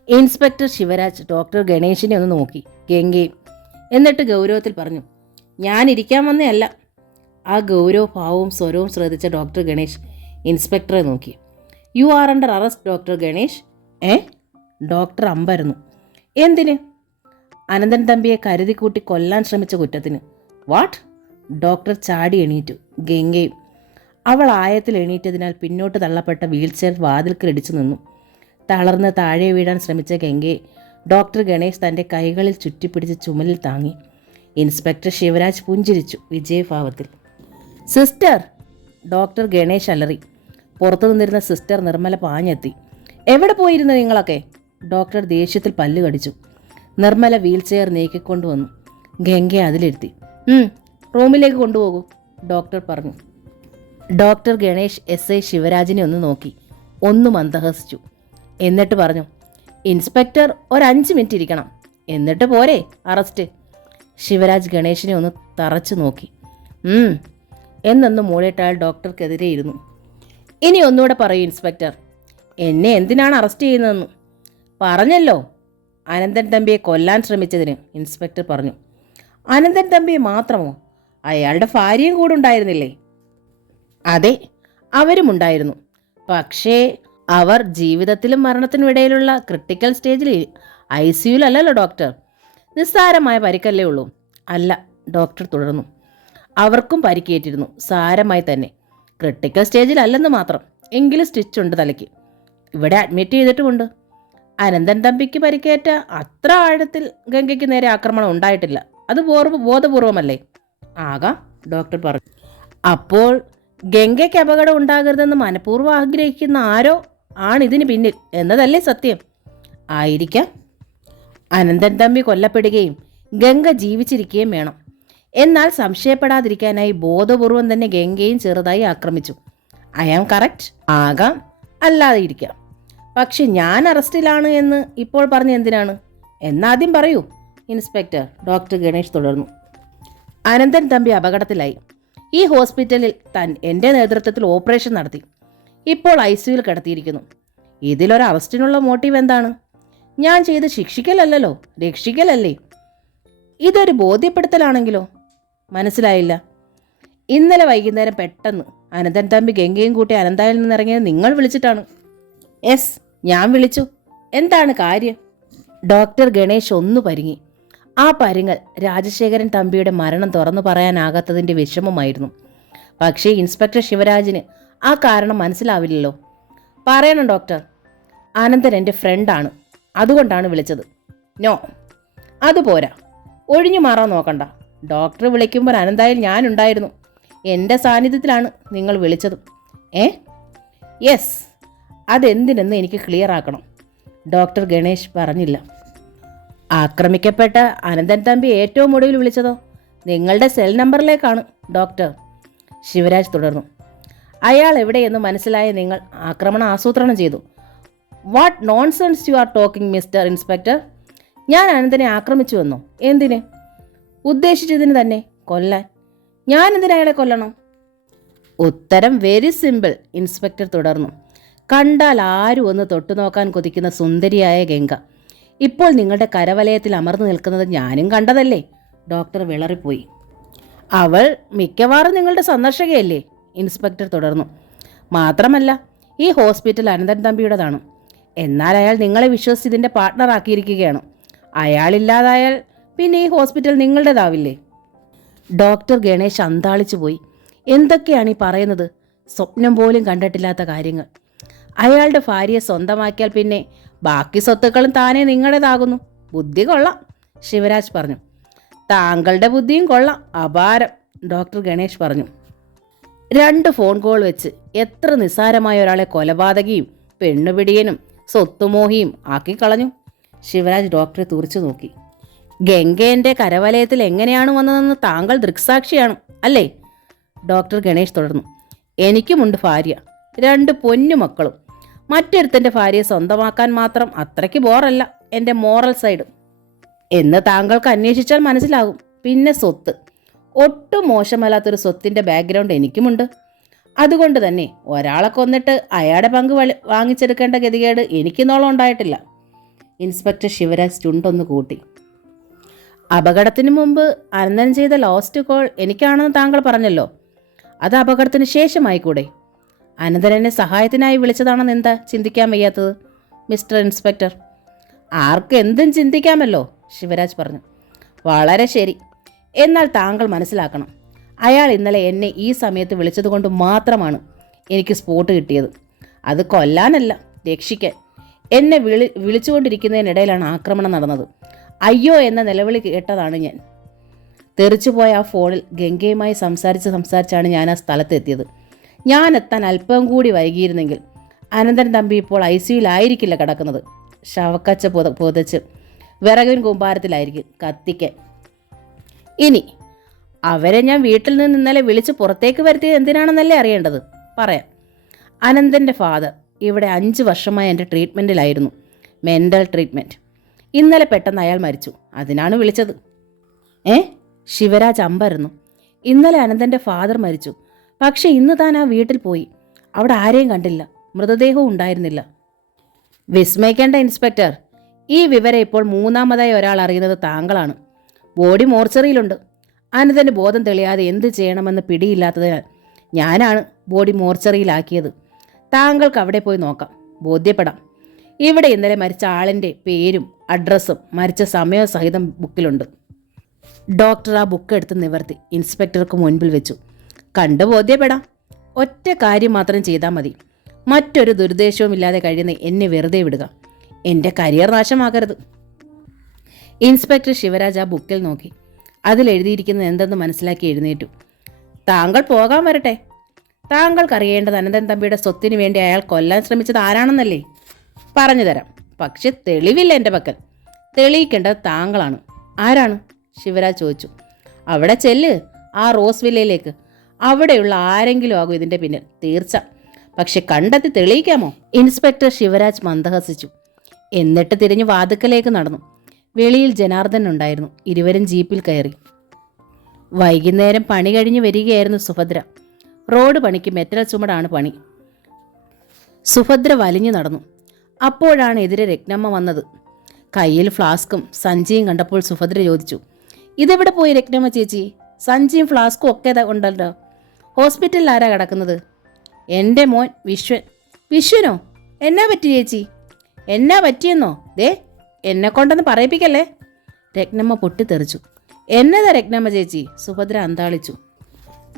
ഇൻസ്പെക്ടർ ശിവരാജ് ഡോക്ടർ ഗണേഷിനെ ഒന്ന് നോക്കി, ഗംഗയും. എന്നിട്ട് ഗൗരവത്തിൽ പറഞ്ഞു, ഞാൻ ഇരിക്കാൻ വന്നതല്ല. ആ ഗൗരവഭാവവും സ്വരവും ശ്രദ്ധിച്ച ഡോക്ടർ ഗണേഷ് ഇൻസ്പെക്ടറെ നോക്കി. You are under arrest doctor Ganesh. Doctor അമ്പരന്നു. എന്തിന്? അനന്തൻ തമ്പിയെ കരുതിക്കൂട്ടി കൊല്ലാൻ ശ്രമിച്ച കുറ്റത്തിന്. വാട്ട്? ഡോക്ടർ ചാടി എണീറ്റു. ഗംഗയും. അവൾ ആയത്തിൽ എണീറ്റതിനാൽ പിന്നോട്ട് തള്ളപ്പെട്ട വീൽചെയർ വാതിൽക്കലിടിച്ചു നിന്നു. തളർന്ന് താഴെ വീഴാൻ ശ്രമിച്ച ഗംഗയെ ഡോക്ടർ ഗണേഷ് തൻ്റെ കൈകളിൽ ചുറ്റിപ്പിടിച്ച് ചുമലിൽ താങ്ങി. ഇൻസ്പെക്ടർ ശിവരാജ് പുഞ്ചിരിച്ചു വിജയഭാവത്തിൽ. സിസ്റ്റർ! ഡോക്ടർ ഗണേഷ് അലറി. പുറത്തു നിന്നിരുന്ന സിസ്റ്റർ നിർമ്മല പാഞ്ഞെത്തി. എവിടെ പോയിരുന്നു നിങ്ങളൊക്കെ? ഡോക്ടർ ദേഷ്യത്തിൽ പല്ല് കടിച്ചു. നിർമ്മല വീൽചെയർ നീക്കിക്കൊണ്ടുവന്നു. ഗംഗയെ അതിലിരുത്തി. റൂമിലേക്ക് കൊണ്ടുപോകൂ, ഡോക്ടർ പറഞ്ഞു. ഡോക്ടർ ഗണേഷ് SI ശിവരാജിനെ ഒന്ന് നോക്കി, ഒന്ന് മന്ദഹസിച്ചു. എന്നിട്ട് പറഞ്ഞു, ഇൻസ്പെക്ടർ 5 മിനിറ്റ് ഇരിക്കണം, എന്നിട്ട് പോരെ അറസ്റ്റ്? ശിവരാജ് ഗണേഷിനെ ഒന്ന് തറച്ചു നോക്കി. എന്നൊന്ന് മൂളിയിട്ട് അയാൾ ഡോക്ടർക്കെതിരെ ഇരുന്നു. ഇനി ഒന്നുകൂടെ പറയൂ ഇൻസ്പെക്ടർ, എന്നെ എന്തിനാണ് അറസ്റ്റ് ചെയ്യുന്നതെന്ന്? പറഞ്ഞല്ലോ, അനന്തൻ തമ്പിയെ കൊല്ലാൻ ശ്രമിച്ചതിന്, ഇൻസ്പെക്ടർ പറഞ്ഞു. അനന്തൻ തമ്പിയെ മാത്രമോ? അയാളുടെ ഭാര്യയും കൂടെ ഉണ്ടായിരുന്നില്ലേ? അതെ, അവരുമുണ്ടായിരുന്നു. പക്ഷേ അവർ ജീവിതത്തിലും മരണത്തിനും ഇടയിലുള്ള ക്രിട്ടിക്കൽ സ്റ്റേജിൽ ICUലല്ലോ ഡോക്ടർ. നിസ്സാരമായ പരിക്കല്ലേ ഉള്ളൂ. അല്ല, ഡോക്ടർ തുടർന്നു. അവർക്കും പരിക്കേറ്റിരുന്നു, സാരമായി തന്നെ. ക്രിട്ടിക്കൽ സ്റ്റേജിലല്ലെന്ന് മാത്രം. എങ്കിലും സ്റ്റിച്ചുണ്ട് തലയ്ക്ക്. ഇവിടെ അഡ്മിറ്റ് ചെയ്തിട്ടുമുണ്ട്. അനന്തൻ തമ്പിക്ക് പരിക്കേറ്റ അത്ര ആഴത്തിൽ ഗംഗയ്ക്ക് നേരെ ആക്രമണം ഉണ്ടായിട്ടില്ല. അത് ബോധപൂർവമല്ലേ? ആകാം, ഡോക്ടർ പറഞ്ഞു. അപ്പോൾ ഗംഗയ്ക്ക് അപകടം ഉണ്ടാകരുതെന്ന് മനഃപൂർവ്വം ആഗ്രഹിക്കുന്ന ആരോ ആണിതിന് പിന്നിൽ എന്നതല്ലേ സത്യം? ആയിരിക്കാം. അനന്തൻ തമ്പി കൊല്ലപ്പെടുകയും ഗംഗ ജീവിച്ചിരിക്കുകയും വേണം. എന്നാൽ സംശയപ്പെടാതിരിക്കാനായി ബോധപൂർവം തന്നെ ഗംഗയും ചെറുതായി ആക്രമിച്ചു. I am correct? ആകാം, അല്ലാതെ ഇരിക്കാം. പക്ഷെ ഞാൻ അറസ്റ്റിലാണ് എന്ന് ഇപ്പോൾ പറഞ്ഞ എന്തിനാണ്? എന്നാദ്യം പറയൂ ഇൻസ്പെക്ടർ, ഡോക്ടർ ഗണേഷ് തുടർന്നു. അനന്തൻ തമ്പി അപകടത്തിലായി. ഈ ഹോസ്പിറ്റലിൽ എൻ്റെ നേതൃത്വത്തിൽ ഓപ്പറേഷൻ നടത്തി. ഇപ്പോൾ ICUവിൽ കിടത്തിയിരിക്കുന്നു. ഇതിലൊരു അറസ്റ്റിനുള്ള മോട്ടീവ് എന്താണ്? ഞാൻ ചെയ്ത് ശിക്ഷിക്കലല്ലോ, രക്ഷിക്കലല്ലേ? ഇതൊരു ബോധ്യപ്പെടുത്തലാണെങ്കിലോ? മനസ്സിലായില്ല. ഇന്നലെ വൈകുന്നേരം പെട്ടെന്ന് അനന്തൻ തമ്പി ഗംഗയും കൂട്ടി അനന്തായിൽ നിന്നിറങ്ങിയത് നിങ്ങൾ വിളിച്ചിട്ടാണ്. യെസ്, ഞാൻ വിളിച്ചു. എന്താണ് കാര്യം? ഡോക്ടർ ഗണേഷ് ഒന്നു പരിങ്ങി. ആ പരിങ്ങൽ രാജശേഖരൻ തമ്പിയുടെ മരണം തുറന്നു പറയാനാകാത്തതിൻ്റെ വിഷമമായിരുന്നു. പക്ഷേ ഇൻസ്പെക്ടർ ശിവരാജിന് ആ കാരണം മനസ്സിലാവില്ലല്ലോ. പറയണം ഡോക്ടർ. അനന്തൻ എൻ്റെ ഫ്രണ്ടാണ്, അതുകൊണ്ടാണ് വിളിച്ചത്. നോ, അതുപോരാ. ഒഴിഞ്ഞു മാറാൻ നോക്കണ്ട. ഡോക്ടർ വിളിക്കുമ്പോൾ അനന്തായിൽ ഞാനുണ്ടായിരുന്നു. എൻ്റെ സാന്നിധ്യത്തിലാണ് നിങ്ങൾ വിളിച്ചതും. യെസ്, അതെന്തിനെന്ന് എനിക്ക് ക്ലിയർ ആക്കണം. ഡോക്ടർ ഗണേഷ് പറഞ്ഞില്ല. ആക്രമിക്കപ്പെട്ട അനന്തൻ തമ്പി ഏറ്റവും ഒടുവിൽ വിളിച്ചതോ നിങ്ങളുടെ സെൽ നമ്പറിലേക്കാണ് ഡോക്ടർ. ശിവരാജ് തുടർന്നു. അയാൾ എവിടെയെന്ന് മനസ്സിലായ നിങ്ങൾ ആക്രമണം ആസൂത്രണം ചെയ്തു. What nonsense you are talking mister inspector? ഞാൻ അനന്തനെ ആക്രമിച്ചുവെന്നോ? എന്തിന്? ഉദ്ദേശിച്ചതിന് തന്നെ, കൊല്ലാൻ. ഞാൻ എന്തിന് അയാളെ കൊല്ലണം? ഉത്തരം വെരി സിമ്പിൾ, ഇൻസ്പെക്ടർ തുടർന്നു. കണ്ടാൽ ആരും ഒന്ന് തൊട്ടുനോക്കാൻ കൊതിക്കുന്ന സുന്ദരിയായ ഗംഗ ഇപ്പോൾ നിങ്ങളുടെ കരവലയത്തിൽ അമർന്നു നിൽക്കുന്നത് ഞാനും കണ്ടതല്ലേ? ഡോക്ടർ വിളറിപ്പോയി. അവൾ മിക്കവാറും നിങ്ങളുടെ സന്ദർശകയല്ലേ? ഇൻസ്പെക്ടർ തുടർന്നു. മാത്രമല്ല, ഈ ഹോസ്പിറ്റൽ അനന്തൻ തമ്പിയുടേതാണ്. എന്നാൽ അയാൾ നിങ്ങളെ വിശ്വസിച്ച് ഇതിൻ്റെ പാർട്ട്ണറാക്കിയിരിക്കുകയാണ്. അയാളില്ലാതായാൽ പിന്നെ ഈ ഹോസ്പിറ്റൽ നിങ്ങളുടേതാവില്ലേ? ഡോക്ടർ ഗണേഷ് അന്താളിച്ചു പോയി. എന്തൊക്കെയാണ് ഈ പറയുന്നത്? സ്വപ്നം പോലും കണ്ടിട്ടില്ലാത്ത കാര്യങ്ങൾ. അയാളുടെ ഭാര്യയെ സ്വന്തമാക്കിയാൽ പിന്നെ ബാക്കി സ്വത്തുക്കളും താനേ നിങ്ങളുടേതാകുന്നു. ബുദ്ധി കൊള്ളാം, ശിവരാജ് പറഞ്ഞു. താങ്കളുടെ ബുദ്ധിയും കൊള്ളാം, അപാരം, ഡോക്ടർ ഗണേഷ് പറഞ്ഞു. 2 ഫോൺ കോൾ വെച്ച് എത്ര നിസ്സാരമായ ഒരാളെ കൊലപാതകിയും പെണ്ണുപിടിയനും സ്വത്തുമോഹിയും ആക്കിക്കളഞ്ഞു. ശിവരാജ് ഡോക്ടറെ തുറിച്ചു നോക്കി. ഗംഗേൻ്റെ കരവലയത്തിൽ എങ്ങനെയാണ് വന്നതെന്ന് താങ്കൾ ദൃക്സാക്ഷിയാണ് അല്ലേ? ഡോക്ടർ ഗണേഷ് തുടർന്നു. എനിക്കുമുണ്ട് ഭാര്യ, 2 പൊന്നുമക്കളും. മറ്റൊരുത്തൻ്റെ ഭാര്യയെ സ്വന്തമാക്കാൻ മാത്രം അത്രയ്ക്ക് ബോറല്ല എൻ്റെ മോറൽ സൈഡ് എന്ന് താങ്കൾക്ക് അന്വേഷിച്ചാൽ മനസ്സിലാകും. പിന്നെ സ്വത്ത്, ഒട്ടും മോശമല്ലാത്തൊരു സ്വത്തിൻ്റെ ബാക്ക്ഗ്രൗണ്ട് എനിക്കുമുണ്ട്. അതുകൊണ്ട് തന്നെ ഒരാളെ കൊന്നിട്ട് അയാളുടെ പങ്ക് വാങ്ങിച്ചെടുക്കേണ്ട ഗതികേട് എനിക്കിന്നോളം ഉണ്ടായിട്ടില്ല. ഇൻസ്പെക്ടർ ശിവരാജ് ചുണ്ടൊന്ന് കൂട്ടി. അപകടത്തിന് മുമ്പ് അനന്തൻ ചെയ്ത ലാസ്റ്റ് കോൾ എനിക്കാണെന്ന് താങ്കൾ പറഞ്ഞല്ലോ. അത് അപകടത്തിന് ശേഷമായിക്കൂടെ? അനന്തൻ എന്നെ സഹായത്തിനായി വിളിച്ചതാണെന്ന് എന്താ ചിന്തിക്കാൻ വയ്യാത്തത് മിസ്റ്റർ ഇൻസ്പെക്ടർ? ആർക്ക് എന്തും ചിന്തിക്കാമല്ലോ, ശിവരാജ് പറഞ്ഞു. വളരെ ശരി. എന്നാൽ താങ്കൾ മനസ്സിലാക്കണം, അയാൾ ഇന്നലെ എന്നെ ഈ സമയത്ത് വിളിച്ചതുകൊണ്ട് മാത്രമാണ് എനിക്ക് സ്പോട്ട് കിട്ടിയത്. അത് കൊല്ലാനല്ല, രക്ഷിക്കാൻ. എന്നെ വിളിച്ചുകൊണ്ടിരിക്കുന്നതിനിടയിലാണ് ആക്രമണം നടന്നത്. അയ്യോ എന്ന നിലവിളി കേട്ടതാണ് ഞാൻ. തെറിച്ചുപോയ ആ ഫോണിൽ ഗംഗയുമായി സംസാരിച്ചാണ് ഞാൻ ആ സ്ഥലത്തെത്തിയത്. ഞാൻ എത്താൻ അല്പം കൂടി വൈകിയിരുന്നെങ്കിൽ അനന്തൻ തമ്പി ഇപ്പോൾ ICUവിലായിരിക്കില്ല കിടക്കുന്നത്. ശവക്കച്ച പുതച്ച് വിറകിൻ കൂമ്പാരത്തിലായിരിക്കും കത്തിക്കാൻ. ഇനി അവരെ ഞാൻ വീട്ടിൽ നിന്ന് ഇന്നലെ വിളിച്ച് പുറത്തേക്ക് വരുത്തിയത് എന്തിനാണെന്നല്ലേ അറിയേണ്ടത്. പറയാം. അനന്തൻ്റെ ഫാദർ ഇവിടെ 5 വർഷമായി എൻ്റെ ട്രീറ്റ്മെൻറ്റിലായിരുന്നു, മെൻ്റൽ ട്രീറ്റ്മെൻറ്റ്. ഇന്നലെ പെട്ടെന്ന് അയാൾ മരിച്ചു, അതിനാണ് വിളിച്ചത്. ശിവരാജ് അമ്പരന്നു. ഇന്നലെ അനന്തൻ്റെ ഫാദർ മരിച്ചു, പക്ഷെ ഇന്ന് താൻ ആ വീട്ടിൽ പോയി. അവിടെ ആരെയും കണ്ടില്ല, മൃതദേഹവും ഉണ്ടായിരുന്നില്ല. വിസ്മയിക്കേണ്ട ഇൻസ്പെക്ടർ, ഈ വിവരം ഇപ്പോൾ മൂന്നാമതായി ഒരാൾ അറിയുന്നത് താങ്കളാണ്. ബോഡി മോർച്ചറിയിലുണ്ട്. അനന്തൻ്റെ ബോധം തെളിയാതെ എന്ത് ചെയ്യണമെന്ന് പിടിയില്ലാത്തതിനാൽ ഞാനാണ് ബോഡി മോർച്ചറിയിലാക്കിയത്. താങ്കൾക്ക് അവിടെ പോയി നോക്കാം, ബോധ്യപ്പെടാം. ഇവിടെ ഇന്നലെ മരിച്ച ആളിൻ്റെ പേരും അഡ്രസ്സും മരിച്ച സമയവും സഹിതം ബുക്കിലുണ്ട്. ഡോക്ടർ ആ ബുക്ക് എടുത്ത് നിവർത്തി ഇൻസ്പെക്ടർക്ക് മുൻപിൽ വെച്ചു. കണ്ടു ബോധ്യപ്പെടാം. ഒറ്റ കാര്യം മാത്രം ചെയ്താൽ മതി. മറ്റൊരു ദുരുദ്ദേശവും ഇല്ലാതെ കഴിയുന്ന എന്നെ വെറുതെ വിടുക. എൻ്റെ കരിയർ നാശമാക്കരുത്. ഇൻസ്പെക്ടർ ശിവരാജ് ആ ബുക്കിൽ നോക്കി. അതിലെഴുതിയിരിക്കുന്നത് എന്തെന്ന് മനസ്സിലാക്കി എഴുന്നേറ്റു. താങ്കൾ പോകാൻ വരട്ടെ. താങ്കൾക്കറിയേണ്ടത് അനന്തൻ തമ്പിയുടെ സ്വത്തിന് വേണ്ടി അയാൾ കൊല്ലാൻ ശ്രമിച്ചത് ആരാണെന്നല്ലേ? പറഞ്ഞു തരാം, പക്ഷെ തെളിവില്ല എൻ്റെ പക്കൽ. തെളിയിക്കേണ്ടത് താങ്കളാണ്. ആരാണ്? ശിവരാജ് ചോദിച്ചു. അവിടെ ചെല്ല്, ആ റോസ് വില്ലയിലേക്ക്. അവിടെയുള്ള ആരെങ്കിലും ആകും ഇതിൻ്റെ പിന്നിൽ, തീർച്ച. പക്ഷെ കണ്ടെത്തി തെളിയിക്കാമോ? ഇൻസ്പെക്ടർ ശിവരാജ് മന്ദഹസിച്ചു. എന്നിട്ട് തിരിഞ്ഞ് വാതുക്കലേക്ക് നടന്നു. വെളിയിൽ ജനാർദ്ദൻ ഉണ്ടായിരുന്നു. ഇരുവരും ജീപ്പിൽ കയറി. വൈകുന്നേരം പണി കഴിഞ്ഞ് വരികയായിരുന്നു സുഭദ്ര. റോഡ് പണിക്ക് മെറ്റൽ ചുമടാണ് പണി. സുഭദ്ര വലിഞ്ഞു നടന്നു. അപ്പോഴാണ് എതിരെ രത്നമ്മ വന്നത്. കയ്യിൽ ഫ്ലാസ്കും സഞ്ചിയും കണ്ടപ്പോൾ സുഭദ്ര ചോദിച്ചു, ഇതെവിടെ പോയി രത്നമ്മ ചേച്ചി? സഞ്ചിയും ഫ്ലാസ്കും ഒക്കെ ഉണ്ടല്ലോ. ഹോസ്പിറ്റലിൽ ആരാ കിടക്കുന്നത്? എൻ്റെ മോൻ വിശ്വൻ. വിശ്വനോ? എന്നാ പറ്റി ചേച്ചി? എന്നാ പറ്റിയെന്നോ? ദേ, എന്നെ കൊണ്ടൊന്ന് പറയിപ്പിക്കല്ലേ. രത്നമ്മ പൊട്ടിത്തെറിച്ചു. എന്നതാ രത്നമ്മ ചേച്ചി? സുഭദ്ര അന്താളിച്ചു.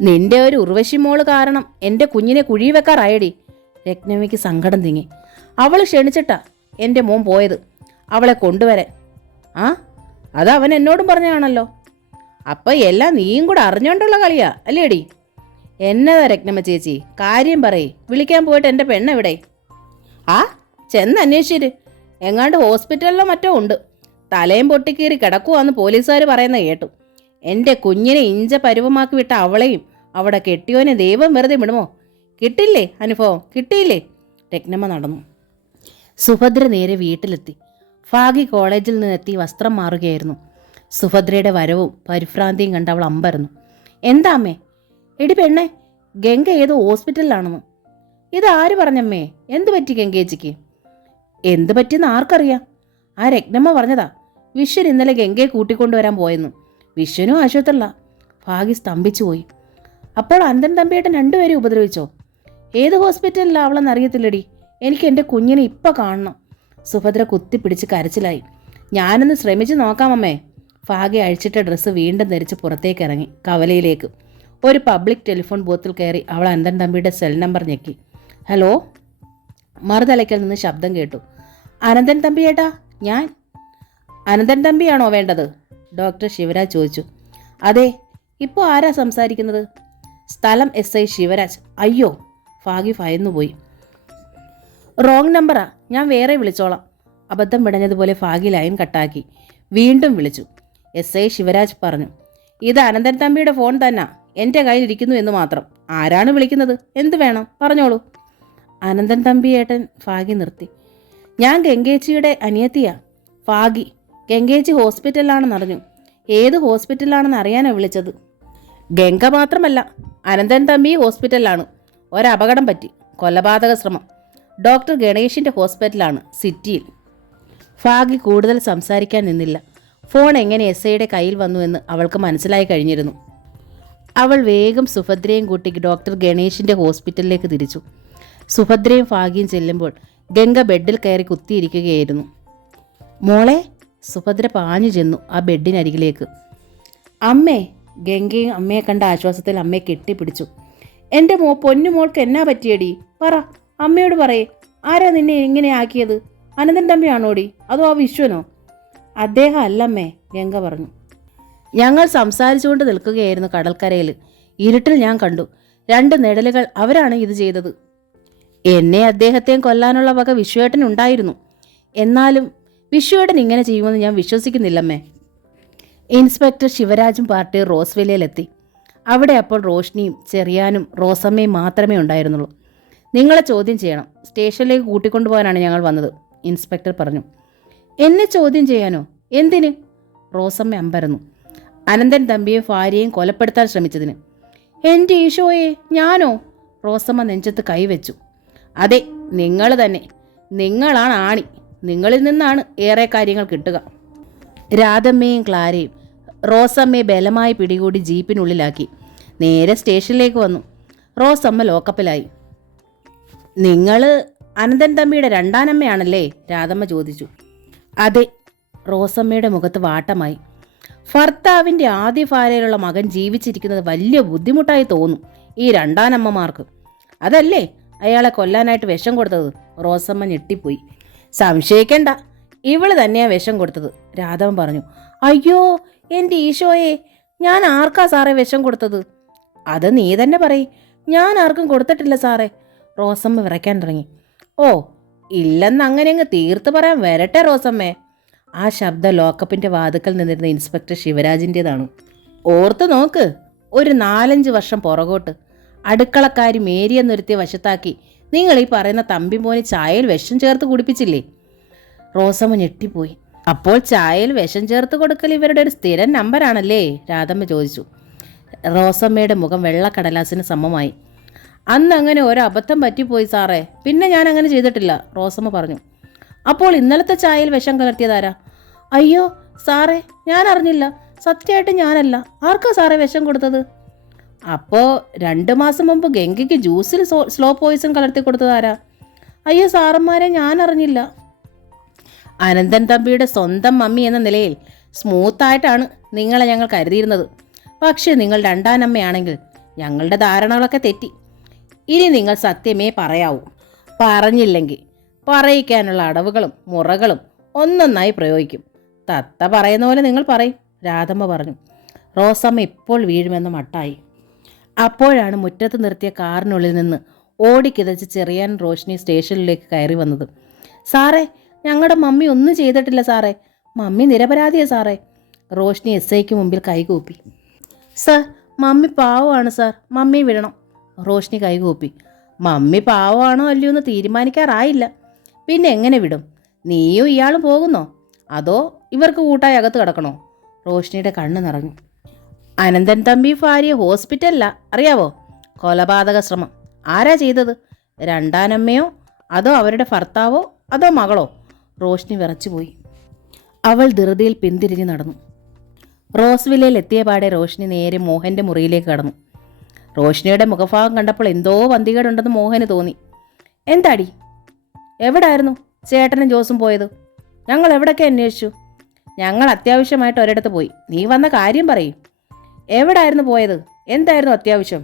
നിന്റെ ഒരു ഉർവശി മോള് കാരണം എൻ്റെ കുഞ്ഞിനെ കുഴി വെക്കാറായടി. രത്നമ്മയ്ക്ക് സങ്കടം തിങ്ങി. അവൾ ക്ഷണിച്ചിട്ടാ എൻ്റെ മോൻ പോയത് അവളെ കൊണ്ടുവരാൻ. ആ, അത് അവൻ എന്നോടും പറഞ്ഞാണല്ലോ. അപ്പം എല്ലാം നീയും കൂടെ അറിഞ്ഞോണ്ടുള്ള കളിയാ അല്ലേടി? എന്നതാ രത്നമ്മ ചേച്ചി? കാര്യം പറയേ. വിളിക്കാൻ പോയിട്ട് എൻ്റെ പെണ്ണെവിടെ? ആ, ചെന്ന് അന്വേഷിച്ചിട്ട്. എങ്ങാണ്ട് ഹോസ്പിറ്റലിലോ മറ്റോ ഉണ്ട്. തലയും പൊട്ടിക്കീറി കിടക്കുവാന്ന് പോലീസുകാർ പറയുന്ന കേട്ടു. എൻ്റെ കുഞ്ഞിനെ ഇഞ്ച പരുവമാക്കി വിട്ട അവളെയും അവിടെ കെട്ടിയോനെ ദൈവം വെറുതെ വിടുമോ? കിട്ടില്ലേ അനുഭവം? കിട്ടിയില്ലേ? രത്നമ്മ നടന്നു. സുഭദ്ര നേരെ വീട്ടിലെത്തി. ഫാഗി കോളേജിൽ നിന്നെത്തി വസ്ത്രം മാറുകയായിരുന്നു. സുഭദ്രയുടെ വരവും പരിഭ്രാന്തിയും കണ്ട് അവൾ അമ്പരന്നു. എന്താ അമ്മേ? എടി പെണ്ണെ, ഗംഗ ഏതോ ഹോസ്പിറ്റലിലാണെന്ന്. ഇതാര് പറഞ്ഞമ്മേ? എന്തു പറ്റി ഗംഗേച്ചിക്ക്? എന്തു പറ്റിയെന്ന് ആർക്കറിയാം? ആ രത്നമ്മ പറഞ്ഞതാ. വിശ്വൻ ഇന്നലെ ഗംഗയെ കൂട്ടിക്കൊണ്ടുവരാൻ പോയെന്ന്. വിശ്വനും ആശുപത്രിയില്ല. ഭാഗ്യ സ്തംഭിച്ചു പോയി. അപ്പോൾ അനന്തൻ തമ്പിയേട്ടൻ രണ്ടുപേരും ഉപദ്രവിച്ചോ? ഏത് ഹോസ്പിറ്റലിലാണ് അവളെന്ന് അറിയത്തില്ലടി. എനിക്ക് എൻ്റെ കുഞ്ഞിനെ ഇപ്പം കാണണം. സുഭദ്ര കുത്തിപ്പിടിച്ച് കരച്ചിലായി. ഞാനൊന്ന് ശ്രമിച്ച് നോക്കാമമ്മേ. ഭാഗ്യ അഴിച്ചിട്ട ഡ്രസ്സ് വീണ്ടും ധരിച്ച് പുറത്തേക്ക് ഇറങ്ങി കവലയിലേക്ക്. ഒരു പബ്ലിക് ടെലിഫോൺ ബൂത്തിൽ കയറി അവൾ അനന്തൻ തമ്പിയുടെ സെൽ നമ്പർ ഞെക്കി. ഹലോ. മറുതലയ്ക്കൽ നിന്ന് ശബ്ദം കേട്ടു. അനന്തൻ തമ്പിയേട്ടാ, ഞാൻ. അനന്തൻ തമ്പിയാണോ വേണ്ടത്? ഡോക്ടർ ശിവരാജ് ചോദിച്ചു. അതെ. ഇപ്പോൾ ആരാ സംസാരിക്കുന്നത്? സ്ഥലം SI ശിവരാജ്. അയ്യോ, ഭാഗ്യ ഭയന്നുപോയി. റോങ് നമ്പറാ, ഞാൻ വേറെ വിളിച്ചോളാം. അബദ്ധം പിടഞ്ഞതുപോലെ ഭാഗ്യ ലൈൻ കട്ടാക്കി. വീണ്ടും വിളിച്ചു. SI ശിവരാജ് പറഞ്ഞു, ഇത് അനന്തൻ തമ്പിയുടെ ഫോൺ തന്നെ, എൻ്റെ കയ്യിലിരിക്കുന്നു എന്ന് മാത്രം. ആരാണ് വിളിക്കുന്നത്? എന്ത് വേണം? പറഞ്ഞോളൂ. അനന്തൻ തമ്പി ഏട്ടൻ. ഭാഗ്യ നിർത്തി. ഞാൻ ഗംഗേച്ചിയുടെ അനിയത്തിയാ. ഭാഗി. ഗംഗേച്ചി ഹോസ്പിറ്റലിലാണെന്ന് അറിഞ്ഞു. ഏത് ഹോസ്പിറ്റലിലാണെന്ന് അറിയാനാണ് വിളിച്ചത്. ഗംഗ മാത്രമല്ല, അനന്തൻ തമ്പി ഹോസ്പിറ്റലിലാണ്. ഒരപകടം പറ്റി, കൊലപാതക ശ്രമം. ഡോക്ടർ ഗണേഷിൻ്റെ ഹോസ്പിറ്റലാണ്, സിറ്റിയിൽ. ഭാഗ്യ കൂടുതൽ സംസാരിക്കാൻ നിന്നില്ല. ഫോൺ എങ്ങനെ SIയുടെ കയ്യിൽ വന്നുവെന്ന് അവൾക്ക് മനസ്സിലായി കഴിഞ്ഞിരുന്നു. അവൾ വേഗം സുഭദ്രയും കൂട്ടി ഡോക്ടർ ഗണേഷിൻ്റെ ഹോസ്പിറ്റലിലേക്ക് തിരിച്ചു. സുഭദ്രയും ഭാഗ്യയും ചെല്ലുമ്പോൾ ഗംഗ ബെഡിൽ കയറി കുത്തിയിരിക്കുകയായിരുന്നു. മോളെ. സുഭദ്ര പാഞ്ഞു ചെന്നു ആ ബെഡിനരികിലേക്ക്. അമ്മേ, ഗംഗയും അമ്മയെ കണ്ട ആശ്വാസത്തിൽ അമ്മയെ കെട്ടിപ്പിടിച്ചു. എൻ്റെ പൊന്നുമോൾക്ക് എന്നാ പറ്റിയടി? പറ, അമ്മയോട് പറയേ. ആരാ നിന്നെ ഇങ്ങനെ ആക്കിയത്? അനന്തൻ തമ്പിയാണോടി, അതോ ആ വിശ്വനോ? അദ്ദേഹം അല്ലമ്മേ, ഗംഗ പറഞ്ഞു. ഞങ്ങൾ സംസാരിച്ചുകൊണ്ട് നിൽക്കുകയായിരുന്നു കടൽക്കരയിൽ. ഇരുട്ടിൽ ഞാൻ കണ്ടു 2 നിഴലുകൾ. അവരാണ് ഇത് ചെയ്തത്. എന്നെ അദ്ദേഹത്തെയും കൊല്ലാനുള്ള വക വിശ്വേട്ടനുണ്ടായിരുന്നു. എന്നാലും വിശ്വേട്ടൻ ഇങ്ങനെ ചെയ്യുമെന്ന് ഞാൻ വിശ്വസിക്കുന്നില്ലമ്മേ. Inspector ശിവരാജും party റോസ്വില്ലയിലെത്തി. അവിടെ അപ്പോൾ റോഷ്നിയും ചെറിയാനും റോസമ്മയും മാത്രമേ ഉണ്ടായിരുന്നുള്ളൂ. നിങ്ങളെ ചോദ്യം ചെയ്യണം. സ്റ്റേഷനിലേക്ക് കൂട്ടിക്കൊണ്ടുപോകാനാണ് ഞങ്ങൾ വന്നത്, ഇൻസ്പെക്ടർ പറഞ്ഞു. എന്നെ ചോദ്യം ചെയ്യാനോ? എന്തിന്? റോസമ്മ അമ്പരന്നു. അനന്തൻ തമ്പിയും ഭാര്യയും കൊലപ്പെടുത്താൻ ശ്രമിച്ചതിന്. എൻ്റെ ഈശോയെ, ഞാനോ? റോസമ്മ നെഞ്ചത്ത് കൈവച്ചു. അതെ, നിങ്ങൾ തന്നെ. നിങ്ങളാണ് ആണി. നിങ്ങളിൽ നിന്നാണ് ഏറെ കാര്യങ്ങൾ കിട്ടുക. രാധമ്മയും ക്ലാരയും റോസമ്മയെ ബലമായി പിടികൂടി ജീപ്പിനുള്ളിലാക്കി. നേരെ സ്റ്റേഷനിലേക്ക് വന്നു. റോസമ്മ ലോക്കപ്പിലായി. നിങ്ങൾ അനന്തൻ തമ്പിയുടെ രണ്ടാനമ്മയാണല്ലേ? രാധമ്മ ചോദിച്ചു. അതെ. റോസമ്മയുടെ മുഖത്ത് വാട്ടമായി. ഭർത്താവിൻ്റെ ആദ്യ ഭാര്യയിലുള്ള മകൻ ജീവിച്ചിരിക്കുന്നത് വലിയ ബുദ്ധിമുട്ടായി തോന്നും ഈ രണ്ടാനമ്മമാർക്ക്. അതല്ലേ അയാളെ കൊല്ലാനായിട്ട് വിഷം കൊടുത്തത്? റോസമ്മ ഞെട്ടിപ്പോയി. സംശയിക്കണ്ട, ഇവള് തന്നെയാ വിഷം കൊടുത്തത്, രാധവൻ പറഞ്ഞു. അയ്യോ എൻ്റെ ഈശോയെ, ഞാൻ ആർക്കാ സാറേ വിഷം കൊടുത്തത്? അത് നീ തന്നെ പറയ്. ഞാൻ ആർക്കും കൊടുത്തിട്ടില്ല സാറേ. റോസമ്മ വിറയ്ക്കാൻ തുടങ്ങി. ഓ, ഇല്ലെന്ന് അങ്ങനെ അങ്ങ് തീർത്ത് പറയാൻ വരട്ടെ റോസമ്മേ. ആ ശബ്ദം ലോക്കപ്പിൻ്റെ വാതുക്കൽ നിന്നിരുന്ന ഇൻസ്പെക്ടർ ശിവരാജിൻ്റെതാണ്. ഓർത്ത് നോക്ക്, ഒരു 4-5 വർഷം പുറകോട്ട് അടുക്കളക്കാരി മേരിയെ നിർത്തിയ വശത്താക്കി നിങ്ങൾ ഈ പറയുന്ന തമ്പി മോന് ചായയിൽ വിഷം ചേർത്ത് കുടിപ്പിച്ചില്ലേ? റോസമ്മ ഞെട്ടിപ്പോയി. അപ്പോൾ ചായയിൽ വിഷം ചേർത്ത് കൊടുക്കൽ ഇവരുടെ ഒരു സ്ഥിരം നമ്പറാണല്ലേ? രാധമ്മ ചോദിച്ചു. റോസമ്മയുടെ മുഖം വെള്ളക്കടലാസിന് സമമായി. അന്ന് അങ്ങനെ ഒരു അബദ്ധം പറ്റിപ്പോയി സാറേ, പിന്നെ ഞാൻ അങ്ങനെ ചെയ്തിട്ടില്ല, റോസമ്മ പറഞ്ഞു. അപ്പോൾ ഇന്നലത്തെ ചായയിൽ വിഷം കലർത്തിയതാരാ? അയ്യോ സാറേ, ഞാൻ അറിഞ്ഞില്ല. സത്യമായിട്ട് ഞാനല്ല. ആർക്കാ സാറേ വിഷം കൊടുത്തത്? അപ്പോൾ 2 മാസം മുമ്പ് ഗംഗയ്ക്ക് ജ്യൂസിൽ സ്ലോ പോയിസൺ കലർത്തി കൊടുത്തതാരാ? അയ്യോ സാറന്മാരെ, ഞാൻ അറിഞ്ഞില്ല. അനന്തൻ തമ്പിയുടെ സ്വന്തം മമ്മി എന്ന നിലയിൽ സ്മൂത്തായിട്ടാണ് നിങ്ങളെ ഞങ്ങൾ കരുതിയിരുന്നത്. പക്ഷേ നിങ്ങൾ രണ്ടാനമ്മയാണെങ്കിൽ ഞങ്ങളുടെ ധാരണകളൊക്കെ തെറ്റി. ഇനി നിങ്ങൾ സത്യമേ പറയാവൂ. പറഞ്ഞില്ലെങ്കിൽ പറയിക്കാനുള്ള അടവുകളും മുറകളും ഒന്നൊന്നായി പ്രയോഗിക്കും. തത്ത പറയുന്ന പോലെ നിങ്ങൾ പറയും, രാധമ്മ പറഞ്ഞു. റോസമ്മ ഇപ്പോൾ വീഴുമെന്ന് മട്ടായി. അപ്പോഴാണ് മുറ്റത്ത് നിർത്തിയ കാറിനുള്ളിൽ നിന്ന് ഓടിക്കിതച്ച് ചെറിയാൻ റോഷ്നി സ്റ്റേഷനിലേക്ക് കയറി വന്നത്. സാറേ, ഞങ്ങളുടെ മമ്മി ഒന്നും ചെയ്തിട്ടില്ല സാറേ. മമ്മി നിരപരാധിയാ സാറേ. റോഷ്നി SIക്ക് മുമ്പിൽ കൈകൂപ്പി. സാർ, മമ്മി പാവമാണ് സാർ, മമ്മി വിടണം. റോഷ്നി കൈകൂപ്പി. മമ്മി പാവമാണോ അല്ലയോ എന്ന് തീരുമാനിക്കാറായില്ല. പിന്നെ എങ്ങനെ വിടും? നീയും ഇയാളും പോകുന്നോ? അതോ ഇവർക്ക് കൂട്ടായി അകത്ത് കിടക്കണോ? റോഷ്നിയുടെ കണ്ണ് നിറഞ്ഞു. അനന്തൻ തമ്പി ഭാര്യ ഹോസ്പിറ്റലില്ല, അറിയാവോ? കൊലപാതക ശ്രമം. ആരാ ചെയ്തത്? രണ്ടാനമ്മയോ അതോ അവരുടെ ഭർത്താവോ അതോ മകളോ? റോഷ്നി വിറച്ചുപോയി. അവൾ ധൃതിയിൽ പിന്തിരിഞ്ഞു നടന്നു. റോസ്വില്ലയിൽ എത്തിയ പാടെ റോഷ്നി നേരെ മോഹൻ്റെ മുറിയിലേക്ക് കടന്നു. റോഷ്നിയുടെ മുഖഭാവം കണ്ടപ്പോൾ എന്തോ പന്തികേടുണ്ടെന്ന് മോഹന് തോന്നി. എന്താടി, എവിടായിരുന്നു ചേട്ടനും ജോസും പോയത്? ഞങ്ങൾ എവിടൊക്കെ അന്വേഷിച്ചു. ഞങ്ങൾ അത്യാവശ്യമായിട്ട് ഒരിടത്ത് പോയി. നീ വന്ന കാര്യം പറയും. എവിടായിരുന്നു പോയത്? എന്തായിരുന്നു അത്യാവശ്യം?